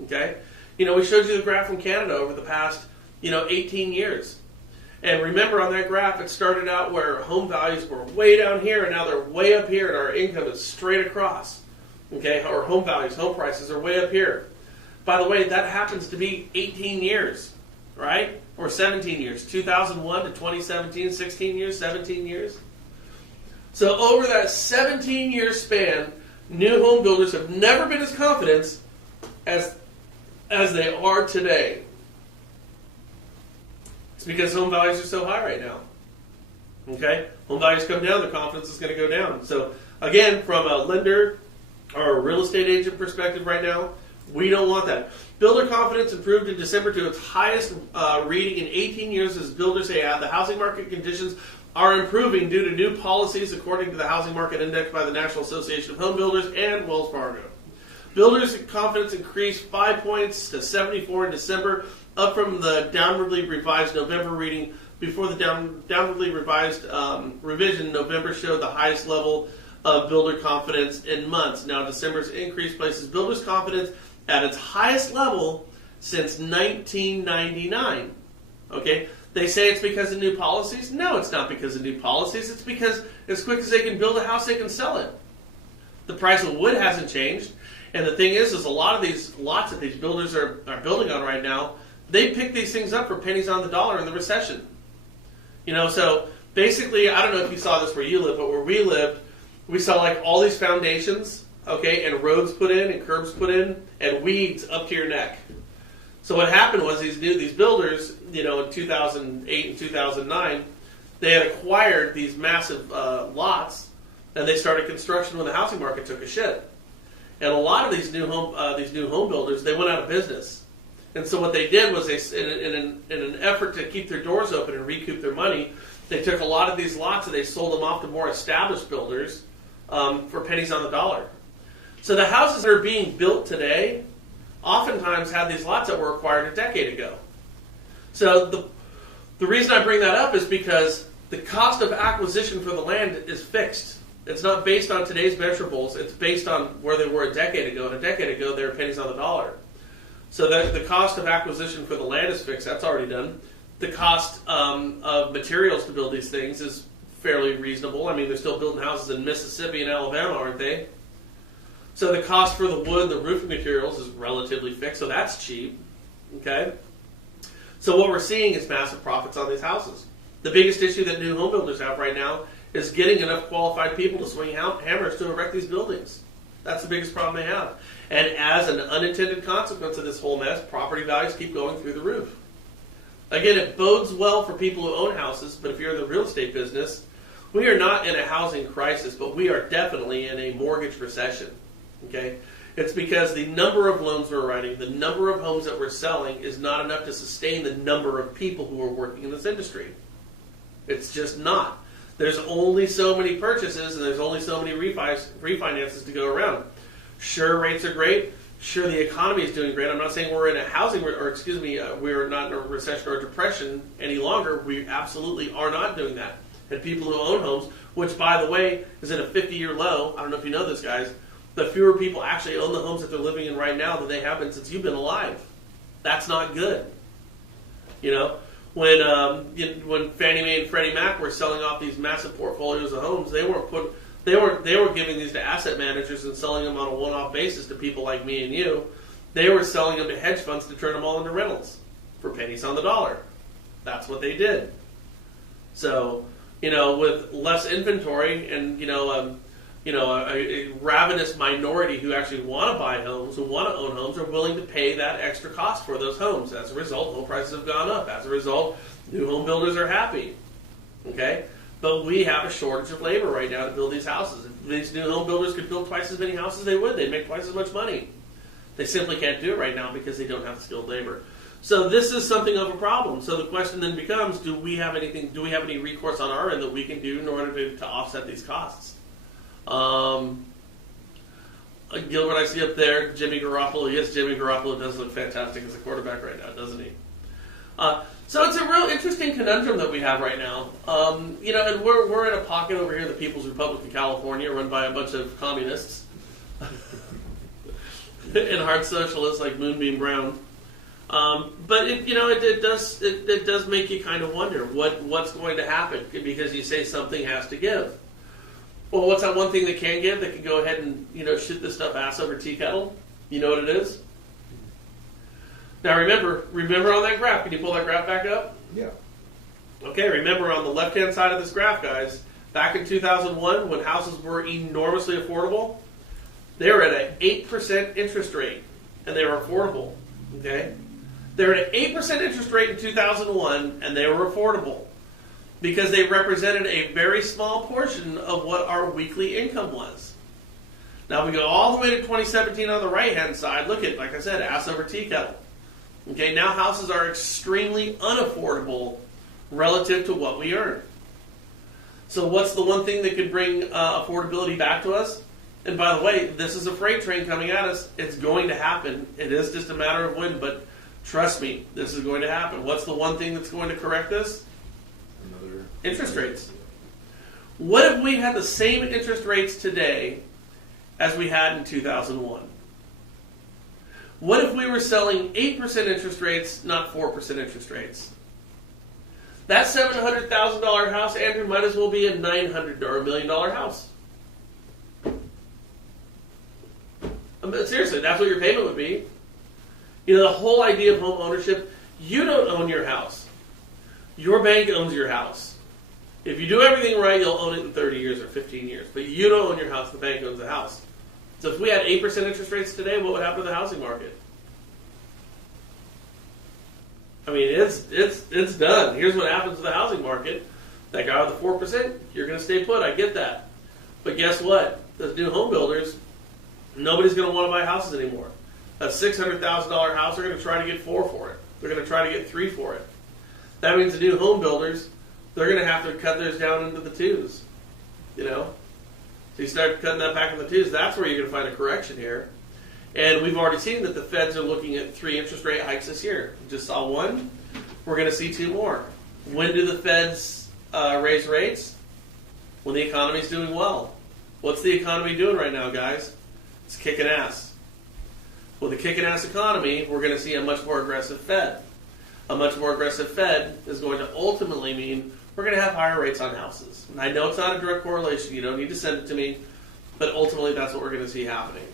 Okay, you know, we showed you the graph from Canada over the past 18 years. And remember on that graph, it started out where home values were way down here, and now they're way up here, and our income is straight across. Okay, our home values, home prices are way up here. By the way, that happens to be 18 years, right? Or 17 years. 2001 to 2017, 16 years, 17 years. So over that 17-year span, new home builders have never been as confident as they are today. It's because home values are so high right now. Okay? Home values come down, the confidence is going to go down. So, again, from a lender or a real estate agent perspective right now, we don't want that. Builder confidence improved in December to its highest reading in 18 years as builders say the housing market conditions are improving due to new policies according to the Housing Market Index by the National Association of Home Builders and Wells Fargo. Builders' confidence increased 5 points to 74 in December, up from the downwardly revised November reading before the downwardly revised revision, November showed the highest level of builder confidence in months. Now, December's increase places builders' confidence at its highest level since 1999. Okay? They say it's because of new policies. No, it's not because of new policies. It's because as quick as they can build a house, they can sell it. The price of wood hasn't changed. And the thing is a lot of these lots that these builders are building on right now, they pick these things up for pennies on the dollar in the recession. You know, so basically, I don't know if you saw this where you live, but where we lived, we saw like all these foundations, okay, and roads put in and curbs put in and weeds up to your neck. So what happened was these builders, you know, in 2008 and 2009, they had acquired these massive lots, and they started construction when the housing market took a shit. And a lot of these new home builders, they went out of business. And so what they did was in an effort to keep their doors open and recoup their money, they took a lot of these lots and they sold them off to more established builders for pennies on the dollar. So the houses that are being built today oftentimes have these lots that were acquired a decade ago. So the reason I bring that up is because the cost of acquisition for the land is fixed. It's not based on today's measurables. It's based on where they were a decade ago. And a decade ago, they were pennies on the dollar. So the cost of acquisition for the land is fixed. That's already done. The cost of materials to build these things is fairly reasonable. I mean, they're still building houses in Mississippi and Alabama, aren't they? So the cost for the wood and the roofing materials is relatively fixed, so that's cheap. Okay? So what we're seeing is massive profits on these houses. The biggest issue that new home builders have right now is getting enough qualified people to swing hammers to erect these buildings. That's the biggest problem they have. And as an unintended consequence of this whole mess, property values keep going through the roof. Again, it bodes well for people who own houses, but if you're in the real estate business, we are not in a housing crisis, but we are definitely in a mortgage recession. Okay? It's because the number of loans we're writing, the number of homes that we're selling is not enough to sustain the number of people who are working in this industry. It's just not. There's only so many purchases and there's only so many refinances to go around. Sure, rates are great. Sure, the economy is doing great. I'm not saying we're in a we're not in a recession or a depression any longer. We absolutely are not doing that. And people who own homes, which by the way is at a 50-year low, I don't know if you know this, guys, but fewer people actually own the homes that they're living in right now than they have been since you've been alive. That's not good. You know, when Fannie Mae and Freddie Mac were selling off these massive portfolios of homes, they were giving these to asset managers and selling them on a one-off basis to people like me and you. They were selling them to hedge funds to turn them all into rentals for pennies on the dollar. That's what they did. So, you know, with less inventory and a ravenous minority who actually want to buy homes, who want to own homes, are willing to pay that extra cost for those homes. As a result, home prices have gone up. As a result, new home builders are happy. Okay? But we have a shortage of labor right now to build these houses. If these new home builders could build twice as many houses, they would. They'd make twice as much money. They simply can't do it right now because they don't have the skilled labor. So this is something of a problem. So the question then becomes, do we have any recourse on our end that we can do in order to offset these costs? Gilbert, I see up there, Jimmy Garoppolo. Yes, Jimmy Garoppolo does look fantastic as a quarterback right now, doesn't he? So it's a real interesting conundrum that we have right now. And we're in a pocket over here, the People's Republic of California, run by a bunch of communists and hard socialists like Moonbeam Brown. But it does make you kind of wonder what's going to happen, because you say something has to give. Well, what's that one thing that can give, that can go ahead and shoot this stuff ass over tea kettle? You know what it is? Now remember on that graph. Can you pull that graph back up? Yeah. Okay, remember on the left-hand side of this graph, guys, back in 2001, when houses were enormously affordable, they were at an 8% interest rate, and they were affordable. Okay? They were at an 8% interest rate in 2001, and they were affordable, because they represented a very small portion of what our weekly income was. Now we go all the way to 2017 on the right-hand side. Look at, like I said, ass over tea kettle. Okay, now houses are extremely unaffordable relative to what we earn. So what's the one thing that could bring affordability back to us? And by the way, this is a freight train coming at us. It's going to happen. It is just a matter of when, but trust me, this is going to happen. What's the one thing that's going to correct this? Interest rates. What if we had the same interest rates today as we had in 2001? What if we were selling 8% interest rates, not 4% interest rates? That $700,000 house, Andrew, might as well be a $900 or $1 million house. Seriously, that's what your payment would be. You know, the whole idea of home ownership, you don't own your house. Your bank owns your house. If you do everything right, you'll own it in 30 years or 15 years. But you don't own your house, the bank owns the house. So if we had 8% interest rates today, what would happen to the housing market? I mean, it's done. Here's what happens to the housing market. That guy with the 4%, you're going to stay put. I get that. But guess what? The new home builders, nobody's going to want to buy houses anymore. A $600,000 house, they're going to try to get 4 for it. They're going to try to get 3 for it. That means the new home builders, they're going to have to cut theirs down into the 2s. You know? So you start cutting that back in the 2s, that's where you're going to find a correction here. And we've already seen that the Feds are looking at 3 interest rate hikes this year. We just saw 1. We're going to see 2 more. When do the Feds raise rates? When the economy's doing well. What's the economy doing right now, guys? It's kicking ass. With a kicking ass economy, we're going to see a much more aggressive Fed. A much more aggressive Fed is going to ultimately mean we're going to have higher rates on houses. And I know it's not a direct correlation. You don't need to send it to me. But ultimately, that's what we're going to see happening.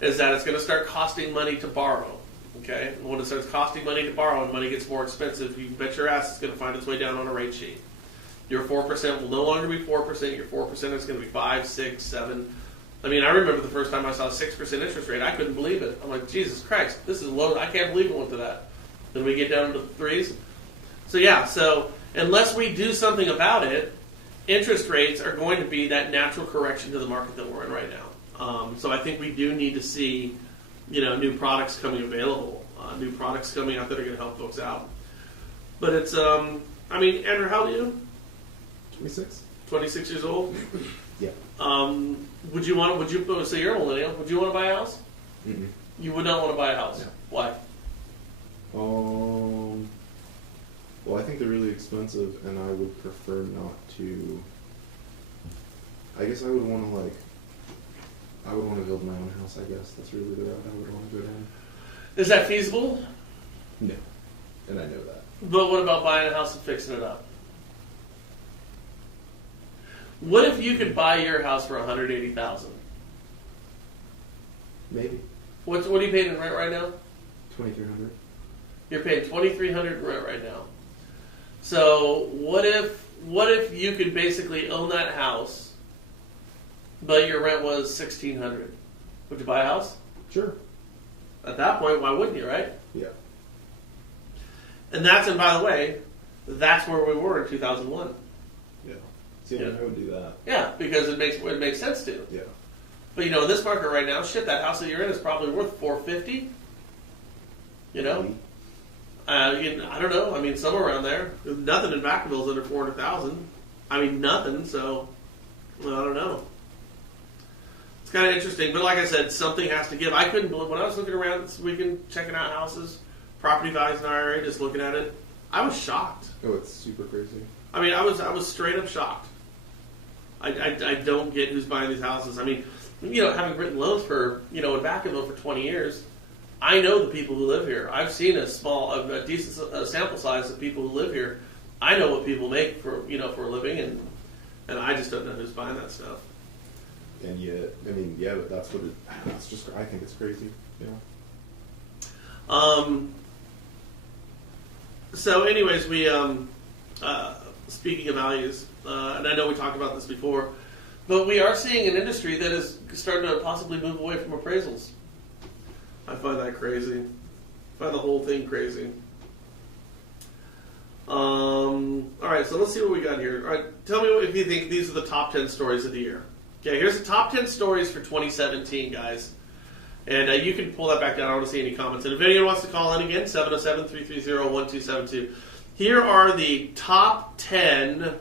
Is that it's going to start costing money to borrow. Okay? And when it starts costing money to borrow and money gets more expensive, you bet your ass it's going to find its way down on a rate sheet. Your 4% will no longer be 4%. Your 4% is going to be 5, 6, 7. I mean, I remember the first time I saw a 6% interest rate. I couldn't believe it. I'm like, Jesus Christ, this is low. I can't believe it went to that. Then we get down to the 3s. So yeah, so unless we do something about it, interest rates are going to be that natural correction to the market that we're in right now. So I think we do need to see, new products coming available, new products coming out that are going to help folks out. But it's, Andrew, how old are you? 26. 26 years old? Yeah. So you're a millennial. Would you want to buy a house? Mm-mm. You would not want to buy a house. No. Why? Well, I think they're really expensive, and I would prefer not to. I guess I would want to build my own house. I guess that's really the route I would want to go down. Is that feasible? No, and I know that. But what about buying a house and fixing it up? What if you could buy your house for $180,000? Maybe. What are you paying in rent right now? $2,300. You're paying $2,300 rent right now. So what if you could basically own that house, but your rent was $1,600? Would you buy a house? Sure. At that point, why wouldn't you, right? Yeah. And by the way, that's where we were in 2001. Yeah. See, I would do that. Yeah, because it makes sense to. Yeah. But in this market right now, that house that you're in is probably worth $450. I don't know. I mean, somewhere around there. Nothing in Vacaville is under $400,000. I mean, nothing. So, I don't know. It's kind of interesting, but like I said, something has to give. I couldn't believe when I was looking around this weekend, checking out houses, property values in our area, just looking at it. I was shocked. Oh, it's super crazy. I mean, I was straight up shocked. I don't get who's buying these houses. I mean, having written loans for in Vacaville for 20 years, I know the people who live here. I've seen a decent sample size of people who live here. I know what people make for for a living, and I just don't know who's buying that stuff. And yet, but that's what it's just. I think it's crazy. Yeah. So, anyways, we speaking of values, and I know we talked about this before, but we are seeing an industry that is starting to possibly move away from appraisals. I find that crazy. I find the whole thing crazy. All right, so let's see what we got here. All right, tell me if you think these are the top 10 stories of the year. Okay, here's the top 10 stories for 2017, guys. And you can pull that back down. I want to see any comments. And if anyone wants to call in again, 707-330-1272. Here are the top 10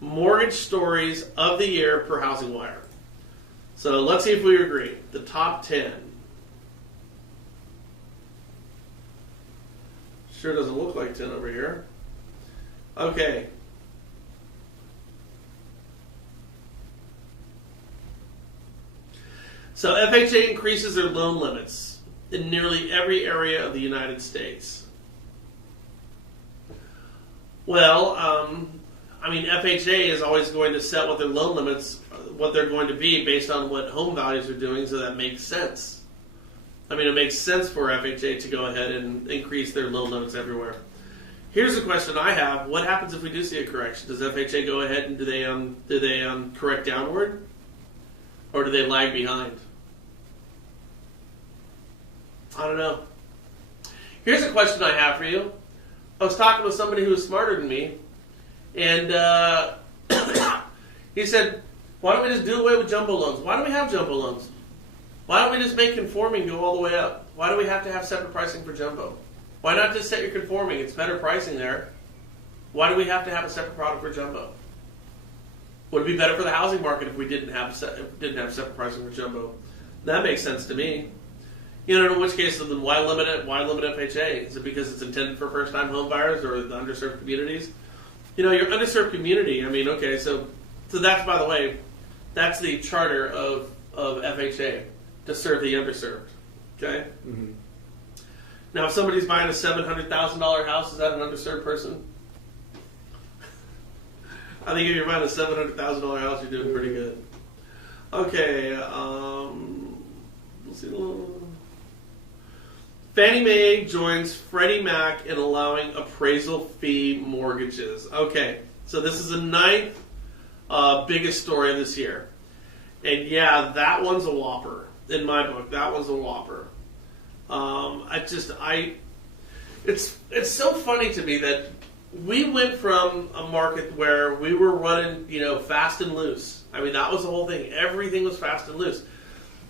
mortgage stories of the year per Housing Wire. So let's see if we agree. The top 10. Sure doesn't look like 10 over here. Okay. So FHA increases their loan limits in nearly every area of the United States. Well, I mean, FHA is always going to set what their loan limits, what they're going to be based on what home values are doing, so that makes sense. I mean, it makes sense for FHA to go ahead and increase their loan limits everywhere. Here's a question I have: what happens if we do see a correction? Does FHA go ahead and do they correct downward, or do they lag behind? I don't know. Here's a question I have for you. I was talking with somebody who was smarter than me, and he said, "Why don't we just do away with jumbo loans? Why do we have jumbo loans? Why don't we just make conforming go all the way up? Why do we have to have separate pricing for jumbo? Why not just set your conforming? It's better pricing there. Why do we have to have a separate product for jumbo? Would it be better for the housing market if we didn't have separate pricing for jumbo? That makes sense to me. You know, in which case, then why limit it? Why limit FHA? Is it because it's intended for first-time home buyers or the underserved communities? You know, your underserved community. I mean, okay, so that's, by the way, that's the charter of FHA, to serve the underserved. Okay. Mm-hmm. Now, if somebody's buying a $700,000 house, is that an underserved person? I think if you're buying a $700,000 house, you're doing pretty good. Okay. Let's see. Fannie Mae joins Freddie Mac in allowing appraisal fee mortgages. Okay, so this is the ninth biggest story of this year. And yeah, that one's a whopper. In my book, that one's a whopper. It's so funny to me that we went from a market where we were running, fast and loose. I mean, that was the whole thing. Everything was fast and loose.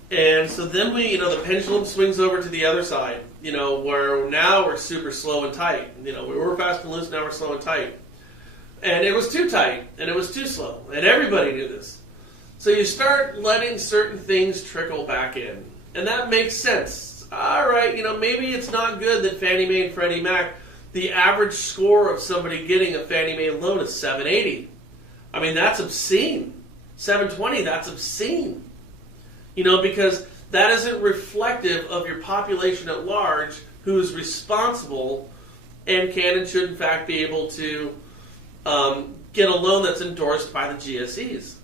And so then the pendulum swings over to the other side, where now we're super slow and tight. We were fast and loose, now we're slow and tight. And it was too tight, and it was too slow, and everybody knew this. So you start letting certain things trickle back in, and that makes sense. All right, maybe it's not good that Fannie Mae and Freddie Mac, the average score of somebody getting a Fannie Mae loan is 780. I mean, that's obscene. 720, that's obscene. Because that isn't reflective of your population at large who is responsible and can and should, in fact, be able to get a loan that's endorsed by the GSEs.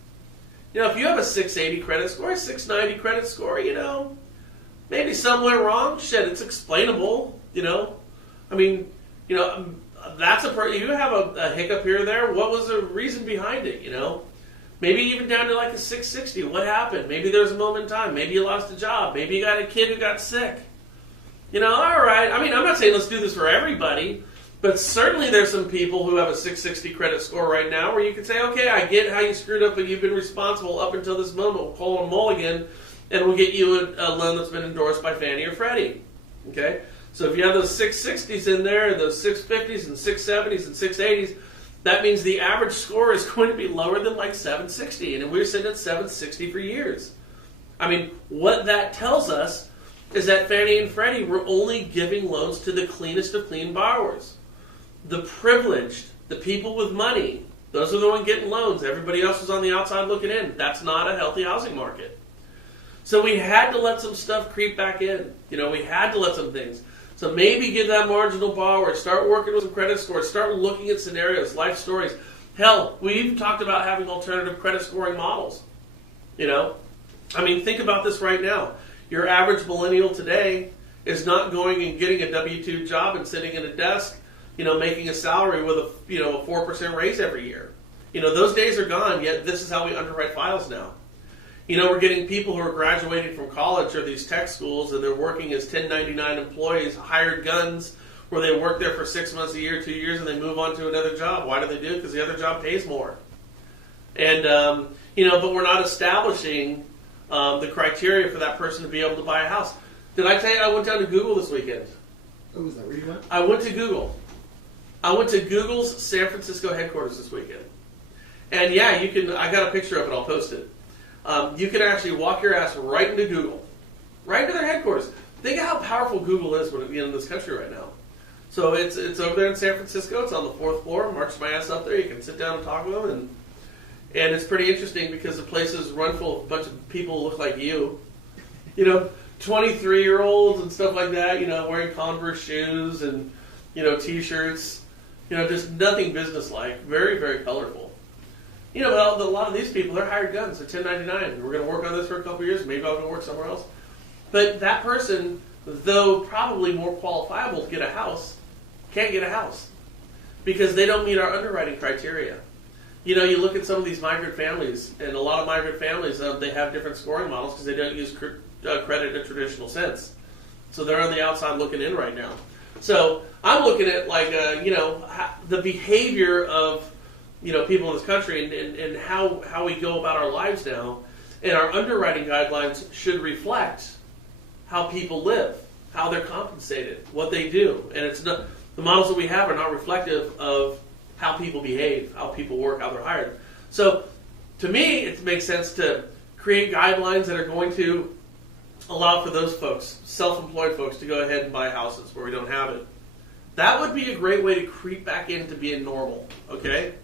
If you have a 680 credit score, a 690 credit score, maybe something went wrong. Shit, it's explainable, I mean, that's you have a hiccup here or there. What was the reason behind it, Maybe even down to like a 660. What happened? Maybe there was a moment in time. Maybe you lost a job. Maybe you got a kid who got sick. All right. I mean, I'm not saying let's do this for everybody, but certainly there's some people who have a 660 credit score right now where you could say, okay, I get how you screwed up, but you've been responsible up until this moment. We'll call it a mulligan, and we'll get you a loan that's been endorsed by Fannie or Freddie. Okay? So if you have those 660s in there, and those 650s and 670s and 680s, that means the average score is going to be lower than like 760. And we're sitting at 760 for years. I mean, what that tells us is that Fannie and Freddie were only giving loans to the cleanest of clean borrowers. The privileged, the people with money, those are the ones getting loans. Everybody else was on the outside looking in. That's not a healthy housing market. So we had to let some stuff creep back in. We had to let some things. So maybe give that marginal borrower, start working with some credit scores, start looking at scenarios, life stories. Hell, we even talked about having alternative credit scoring models. I mean, think about this right now. Your average millennial today is not going and getting a W-2 job and sitting at a desk, making a salary with a 4% raise every year. Those days are gone, yet this is how we underwrite files now. We're getting people who are graduating from college or these tech schools, and they're working as 1099 employees, hired guns, where they work there for 6 months, a year, 2 years, and they move on to another job. Why do they do it? Because the other job pays more. And, but we're not establishing the criteria for that person to be able to buy a house. Did I tell you I went down to Google this weekend? Oh, is that where you went? I went to Google. I went to Google's San Francisco headquarters this weekend. And yeah, I got a picture of it, I'll post it. You can actually walk your ass right into Google, right into their headquarters. Think of how powerful Google is in this country right now. So it's over there in San Francisco. It's on the 4th floor. March my ass up there. You can sit down and talk with them, and it's pretty interesting because the place is run full of a bunch of people who look like you, you know, 23-year-olds and stuff like that, you know, wearing Converse shoes and, you know, T-shirts, you know, just nothing businesslike, very, very colorful. You know, well, a lot of these people, they're hired guns, they're 1099. We're going to work on this for a couple of years, maybe I'll go work somewhere else. But that person, though probably more qualifiable to get a house, can't get a house because they don't meet our underwriting criteria. You know, you look at some of these migrant families, and a lot of migrant families, they have different scoring models because they don't use credit in a traditional sense. So they're on the outside looking in right now. So I'm looking at, like, you know, the behavior of, you know, people in this country and how we go about our lives now. And our underwriting guidelines should reflect how people live, how they're compensated, what they do. And it's not, the models that we have are not reflective of how people behave, how people work, how they're hired. So to me, it makes sense to create guidelines that are going to allow for those folks, self-employed folks, to go ahead and buy houses where we don't have it. That would be a great way to creep back into being normal, okay?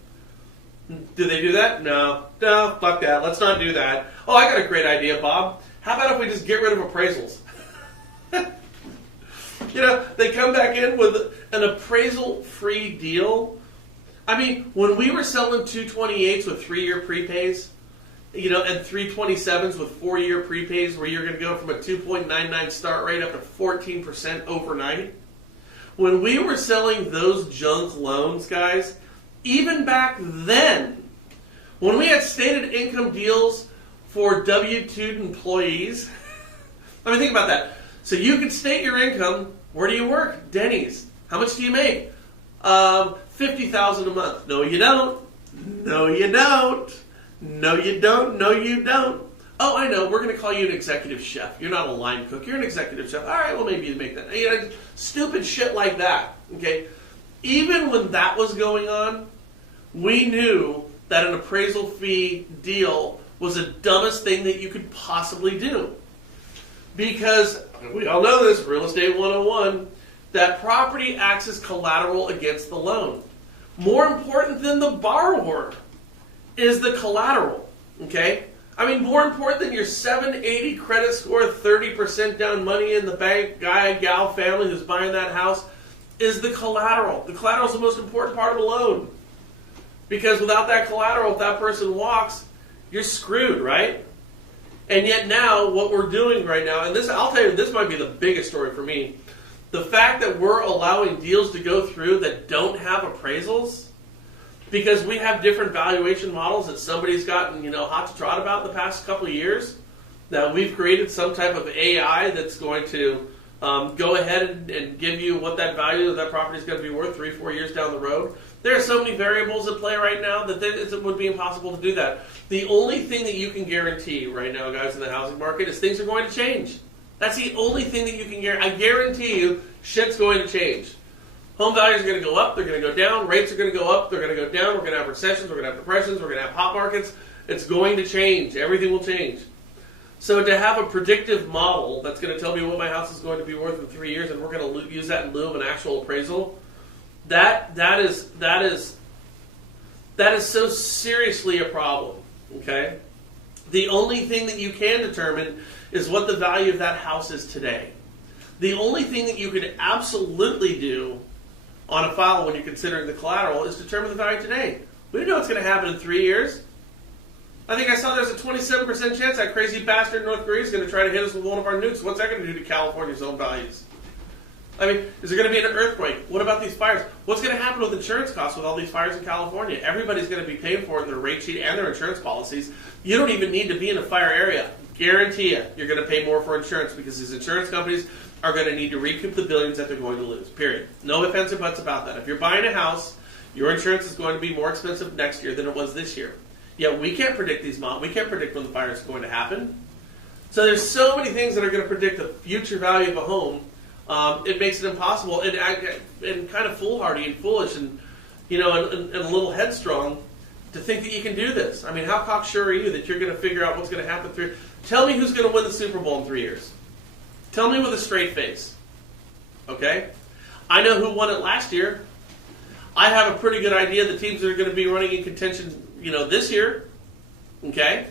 Do they do that? No, fuck that. Let's not do that. Oh, I got a great idea, Bob. How about if we just get rid of appraisals? You know, they come back in with an appraisal-free deal. I mean, when we were selling 228s with 3-year prepays, you know, and 327s with 4-year prepays, where you're going to go from a 2.99 start rate up to 14% overnight. When we were selling those junk loans, guys, even back then, when we had stated income deals for W-2 employees, I mean, think about that. So you could state your income. Where do you work? Denny's. How much do you make? $50,000 a month. No, you don't. No, you don't. No, you don't. No, you don't. Oh, I know. We're going to call you an executive chef. You're not a line cook. You're an executive chef. All right, well, maybe you make that. You know, stupid shit like that. Okay? Even when that was going on, we knew that an appraisal fee deal was the dumbest thing that you could possibly do. Because, we all know this, real estate 101, that property acts as collateral against the loan. More important than the borrower is the collateral, okay? I mean, more important than your 780 credit score, 30% down money in the bank, guy, gal, family who's buying that house, is the collateral. The collateral is the most important part of the loan. Because without that collateral, if that person walks, you're screwed, right? And yet now, what we're doing right now, and this, I'll tell you, this might be the biggest story for me. The fact that we're allowing deals to go through that don't have appraisals, because we have different valuation models that somebody's gotten, you know, hot to trot about in the past couple of years, that we've created some type of AI that's going to go ahead and give you what that value of that property is going to be worth 3-4 years down the road. There are so many variables at play right now that it would be impossible to do that. The only thing that you can guarantee right now, guys, in the housing market is things are going to change. That's the only thing that you can guarantee. I guarantee you, shit's going to change. Home values are going to go up, they're going to go down, rates are going to go up, they're going to go down, we're going to have recessions, we're going to have depressions, we're going to have hot markets. It's going to change. Everything will change. So to have a predictive model that's going to tell me what my house is going to be worth in 3 years, and we're going to use that in lieu of an actual appraisal, that is so seriously a problem. Okay? The only thing that you can determine is what the value of that house is today. The only thing that you could absolutely do on a file when you're considering the collateral is determine the value today. We don't know what's going to happen in 3 years. I think I saw there's a 27% chance that crazy bastard in North Korea is going to try to hit us with one of our nukes. What's that going to do to California's own values? I mean, is there going to be an earthquake? What about these fires? What's going to happen with insurance costs with all these fires in California? Everybody's going to be paying for it in their rate sheet and their insurance policies. You don't even need to be in a fire area. Guarantee you, you're going to pay more for insurance because these insurance companies are going to need to recoup the billions that they're going to lose, period. No ifs, ands, or buts about that. If you're buying a house, your insurance is going to be more expensive next year than it was this year. Yet we can't predict these models. We can't predict when the fire is going to happen. So there's so many things that are going to predict the future value of a home. It makes it impossible and kind of foolhardy and foolish and, you know, and a little headstrong to think that you can do this. I mean, how cocksure are you that you're going to figure out what's going to happen through? Tell me who's going to win the Super Bowl in 3 years. Tell me with a straight face. Okay? I know who won it last year. I have a pretty good idea the teams that are going to be running in contention, you know, this year. Okay?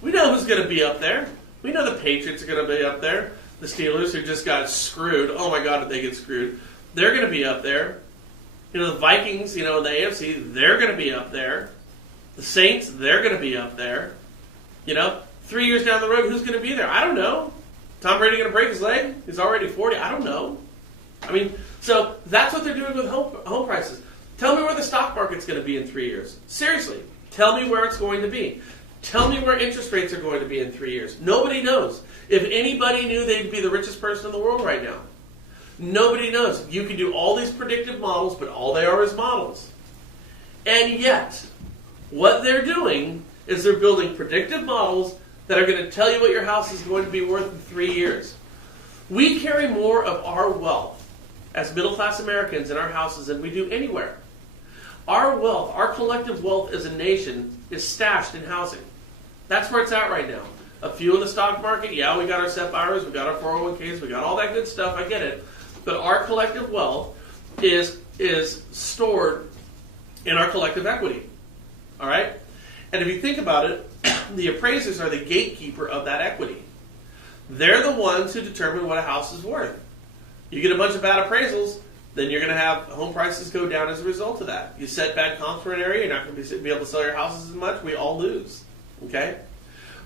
We know who's going to be up there. We know the Patriots are going to be up there. The Steelers, who just got screwed. Oh my God, did they get screwed? They're going to be up there. You know, the Vikings, you know, in the AFC, they're going to be up there. The Saints, they're going to be up there. You know, 3 years down the road, who's going to be there? I don't know. Tom Brady going to break his leg? He's already 40. I don't know. I mean, so that's what they're doing with home prices. Tell me where the stock market's going to be in 3 years. Seriously, tell me where it's going to be. Tell me where interest rates are going to be in 3 years. Nobody knows. If anybody knew, they'd be the richest person in the world right now. Nobody knows. You can do all these predictive models, but all they are is models. And yet, what they're doing is they're building predictive models that are going to tell you what your house is going to be worth in 3 years. We carry more of our wealth as middle-class Americans in our houses than we do anywhere. Our wealth, our collective wealth as a nation, is stashed in housing. That's where it's at right now. A few in the stock market, yeah, we got our SEP IRAs, we got our 401ks, we got all that good stuff, I get it. But our collective wealth is stored in our collective equity. All right? And if you think about it, the appraisers are the gatekeeper of that equity. They're the ones who determine what a house is worth. You get a bunch of bad appraisals, then you're going to have home prices go down as a result of that. You set bad comps for an area, you're not going to be able to sell your houses as much. We all lose. Okay?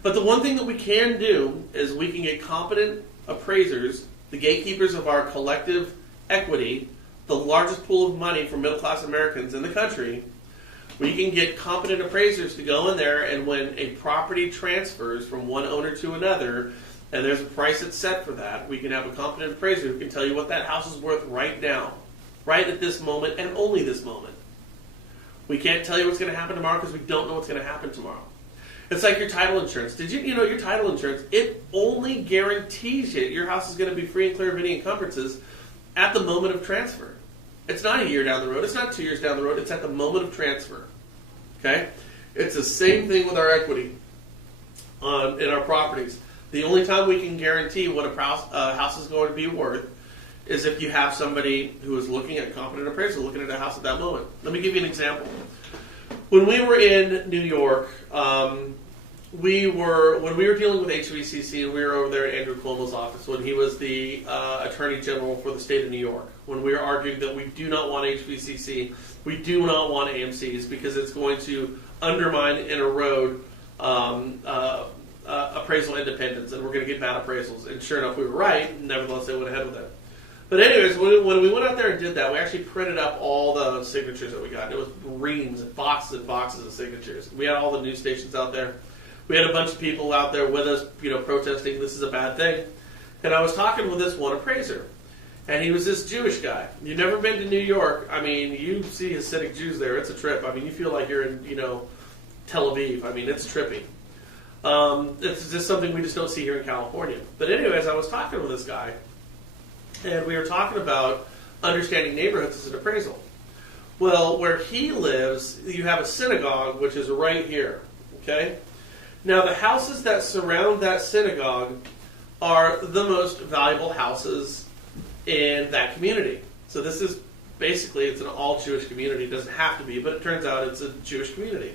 But the one thing that we can do is we can get competent appraisers, the gatekeepers of our collective equity, the largest pool of money for middle-class Americans in the country. We can get competent appraisers to go in there, and when a property transfers from one owner to another, and there's a price that's set for that, we can have a competent appraiser who can tell you what that house is worth right now, right at this moment, and only this moment. We can't tell you what's going to happen tomorrow because we don't know what's going to happen tomorrow. It's like your title insurance. Did you know your title insurance, it only guarantees you your house is going to be free and clear of any encumbrances at the moment of transfer. It's not a year down the road. It's not 2 years down the road. It's at the moment of transfer. Okay? It's the same thing with our equity in our properties. The only time we can guarantee what a house is going to be worth is if you have somebody who is looking at competent appraisal, looking at a house at that moment. Let me give you an example. When we were in New York, when we were dealing with HVCC, and we were over there at Andrew Cuomo's office when he was the Attorney General for the state of New York, when we were arguing that we do not want HVCC, we do not want AMCs because it's going to undermine and erode appraisal independence, and we're going to get bad appraisals. And sure enough, we were right. Nevertheless, they went ahead with it. But anyways, when we went out there and did that, we actually printed up all the signatures that we got. It was reams and boxes of signatures. We had all the news stations out there. We had a bunch of people out there with us, protesting this is a bad thing. And I was talking with this one appraiser, and he was this Jewish guy. You've never been to New York. I mean, you see Hasidic Jews there. It's a trip. I mean, you feel like you're in, Tel Aviv. I mean, it's trippy. It's just something we just don't see here in California. But anyways, I was talking with this guy, and we were talking about understanding neighborhoods as an appraisal. Well, where he lives, you have a synagogue, which is right here, okay? Now, the houses that surround that synagogue are the most valuable houses in that community. So this is basically, it's an all-Jewish community. It doesn't have to be, but it turns out it's a Jewish community.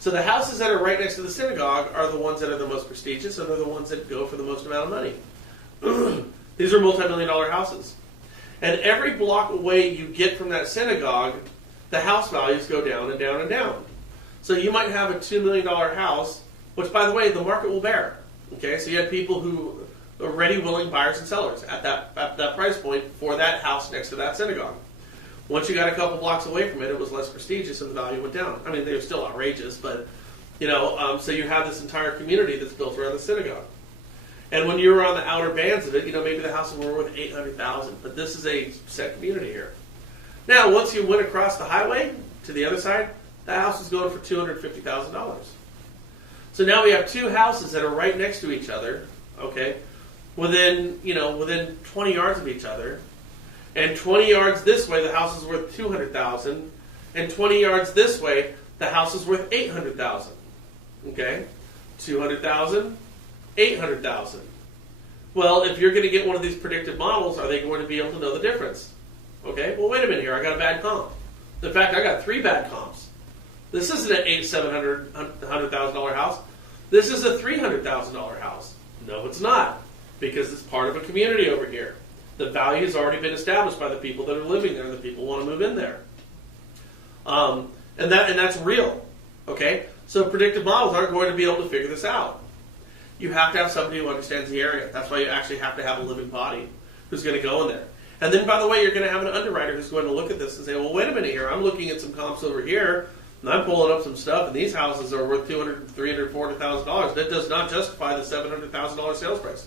So the houses that are right next to the synagogue are the ones that are the most prestigious, and they're the ones that go for the most amount of money. These are multi-million-dollar houses. And every block away you get from that synagogue, the house values go down and down and down. So you might have a $2 million house, which, by the way, the market will bear. Okay, so you had people who are ready, willing buyers and sellers at that price point for that house next to that synagogue. Once you got a couple blocks away from it, it was less prestigious and the value went down. I mean, they were still outrageous, but, so you have this entire community that's built around the synagogue. And when you're on the outer bands of it, maybe the house were worth $800,000, but this is a set community here. Now, once you went across the highway to the other side, that house is going for $250,000. So now we have two houses that are right next to each other, okay, within 20 yards of each other. And 20 yards this way, the house is worth $200,000. And 20 yards this way, the house is worth $800,000. Okay? $200,000, $800,000. Well, if you're going to get one of these predictive models, are they going to be able to know the difference? Okay? Well, wait a minute here. I got a bad comp. In fact, I got 3 bad comps. This isn't an $700,000 house. This is a $300,000 house. No, it's not, because it's part of a community over here. The value has already been established by the people that are living there, and the people want to move in there. And that's real. Okay? So predictive models aren't going to be able to figure this out. You have to have somebody who understands the area. That's why you actually have to have a living body who's going to go in there. And then, by the way, you're going to have an underwriter who's going to look at this and say, well, wait a minute here. I'm looking at some comps over here, and I'm pulling up some stuff, and these houses are worth $200,000, $300,000, $400,000. That does not justify the $700,000 sales price.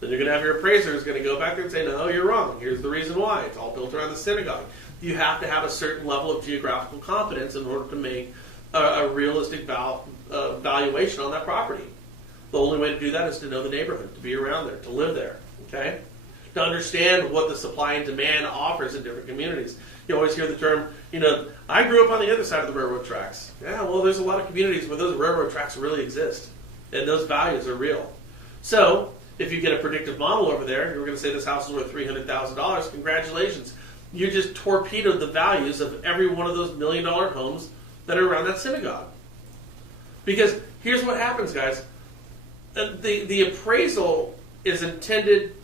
Then you're going to have your appraiser who's going to go back there and say, no, you're wrong. Here's the reason why. It's all built around the synagogue. You have to have a certain level of geographical competence in order to make a realistic valuation on that property. The only way to do that is to know the neighborhood, to be around there, to live there, okay? To understand what the supply and demand offers in different communities. You always hear the term, I grew up on the other side of the railroad tracks. Yeah, well, there's a lot of communities where those railroad tracks really exist, and those values are real. So, if you get a predictive model over there, you're going to say this house is worth $300,000, congratulations. You just torpedoed the values of every one of those $1 million homes that are around that synagogue. Because here's what happens, guys. The appraisal is intended,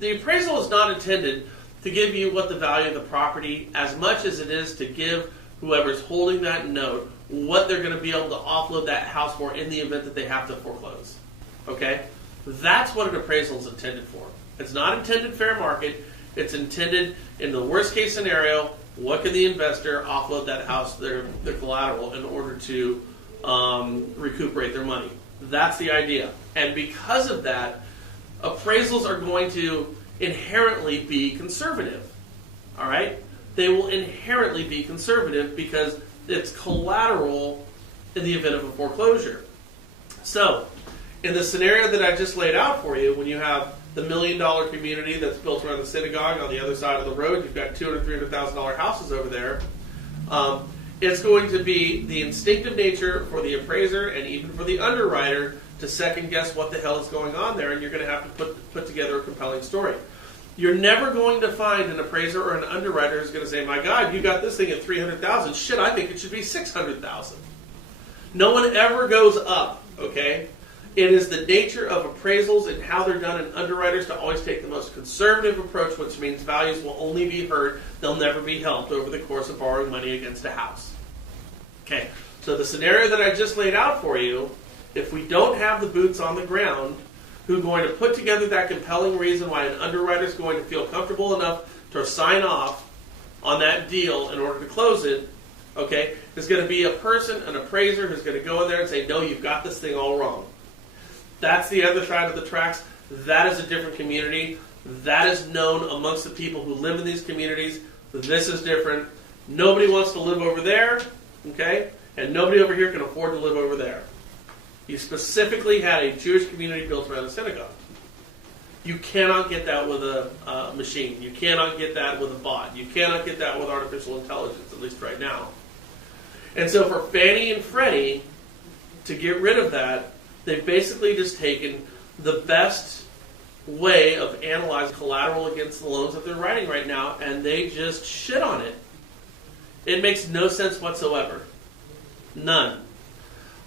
the appraisal is not intended to give you what the value of the property as much as it is to give whoever's holding that note what they're going to be able to offload that house for in the event that they have to foreclose. Okay? That's what an appraisal is intended for. It's not intended fair market. It's intended in the worst case scenario, what can the investor offload that house, their collateral, in order to recuperate their money. That's the idea. And because of that, appraisals are going to inherently be conservative. All right? They will inherently be conservative because it's collateral in the event of a foreclosure. So, in the scenario that I just laid out for you, when you have the $1 million community that's built around the synagogue on the other side of the road, you've got $200,000, $300,000 houses over there. It's going to be the instinctive nature for the appraiser and even for the underwriter to second guess what the hell is going on there, and you're going to have to put together a compelling story. You're never going to find an appraiser or an underwriter who's going to say, my God, you got this thing at $300,000. Shit, I think it should be $600,000. No one ever goes up, okay? It is the nature of appraisals and how they're done, and underwriters to always take the most conservative approach, which means values will only be hurt, they'll never be helped over the course of borrowing money against a house. Okay, so the scenario that I just laid out for you, if we don't have the boots on the ground who are going to put together that compelling reason why an underwriter is going to feel comfortable enough to sign off on that deal in order to close it, okay, there's going to be a person, an appraiser, who's going to go in there and say, no, you've got this thing all wrong. That's the other side of the tracks. That is a different community. That is known amongst the people who live in these communities. This is different. Nobody wants to live over there, okay? And nobody over here can afford to live over there. You specifically had a Jewish community built around a synagogue. You cannot get that with a machine. You cannot get that with a bot. You cannot get that with artificial intelligence, at least right now. And so for Fannie and Freddie to get rid of that, they've basically just taken the best way of analyzing collateral against the loans that they're writing right now, and they just shit on it. It makes no sense whatsoever. None.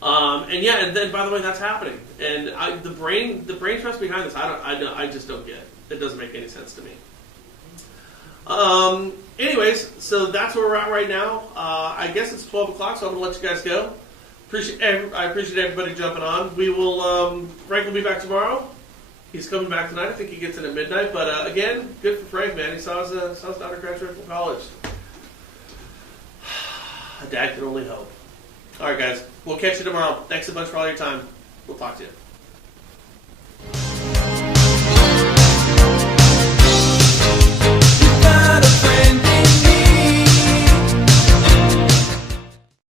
And then by the way, that's happening. And the brain trust behind this, I just don't get it. It doesn't make any sense to me. Anyways, so that's where we're at right now. I guess it's 12 o'clock, so I'm going to let you guys go. I appreciate everybody jumping on. We will, Frank will be back tomorrow. He's coming back tonight. I think he gets in at midnight. But again, good for Frank, man. He saw his daughter graduate from college. A dad can only hope. All right, guys. We'll catch you tomorrow. Thanks a bunch for all your time. We'll talk to you.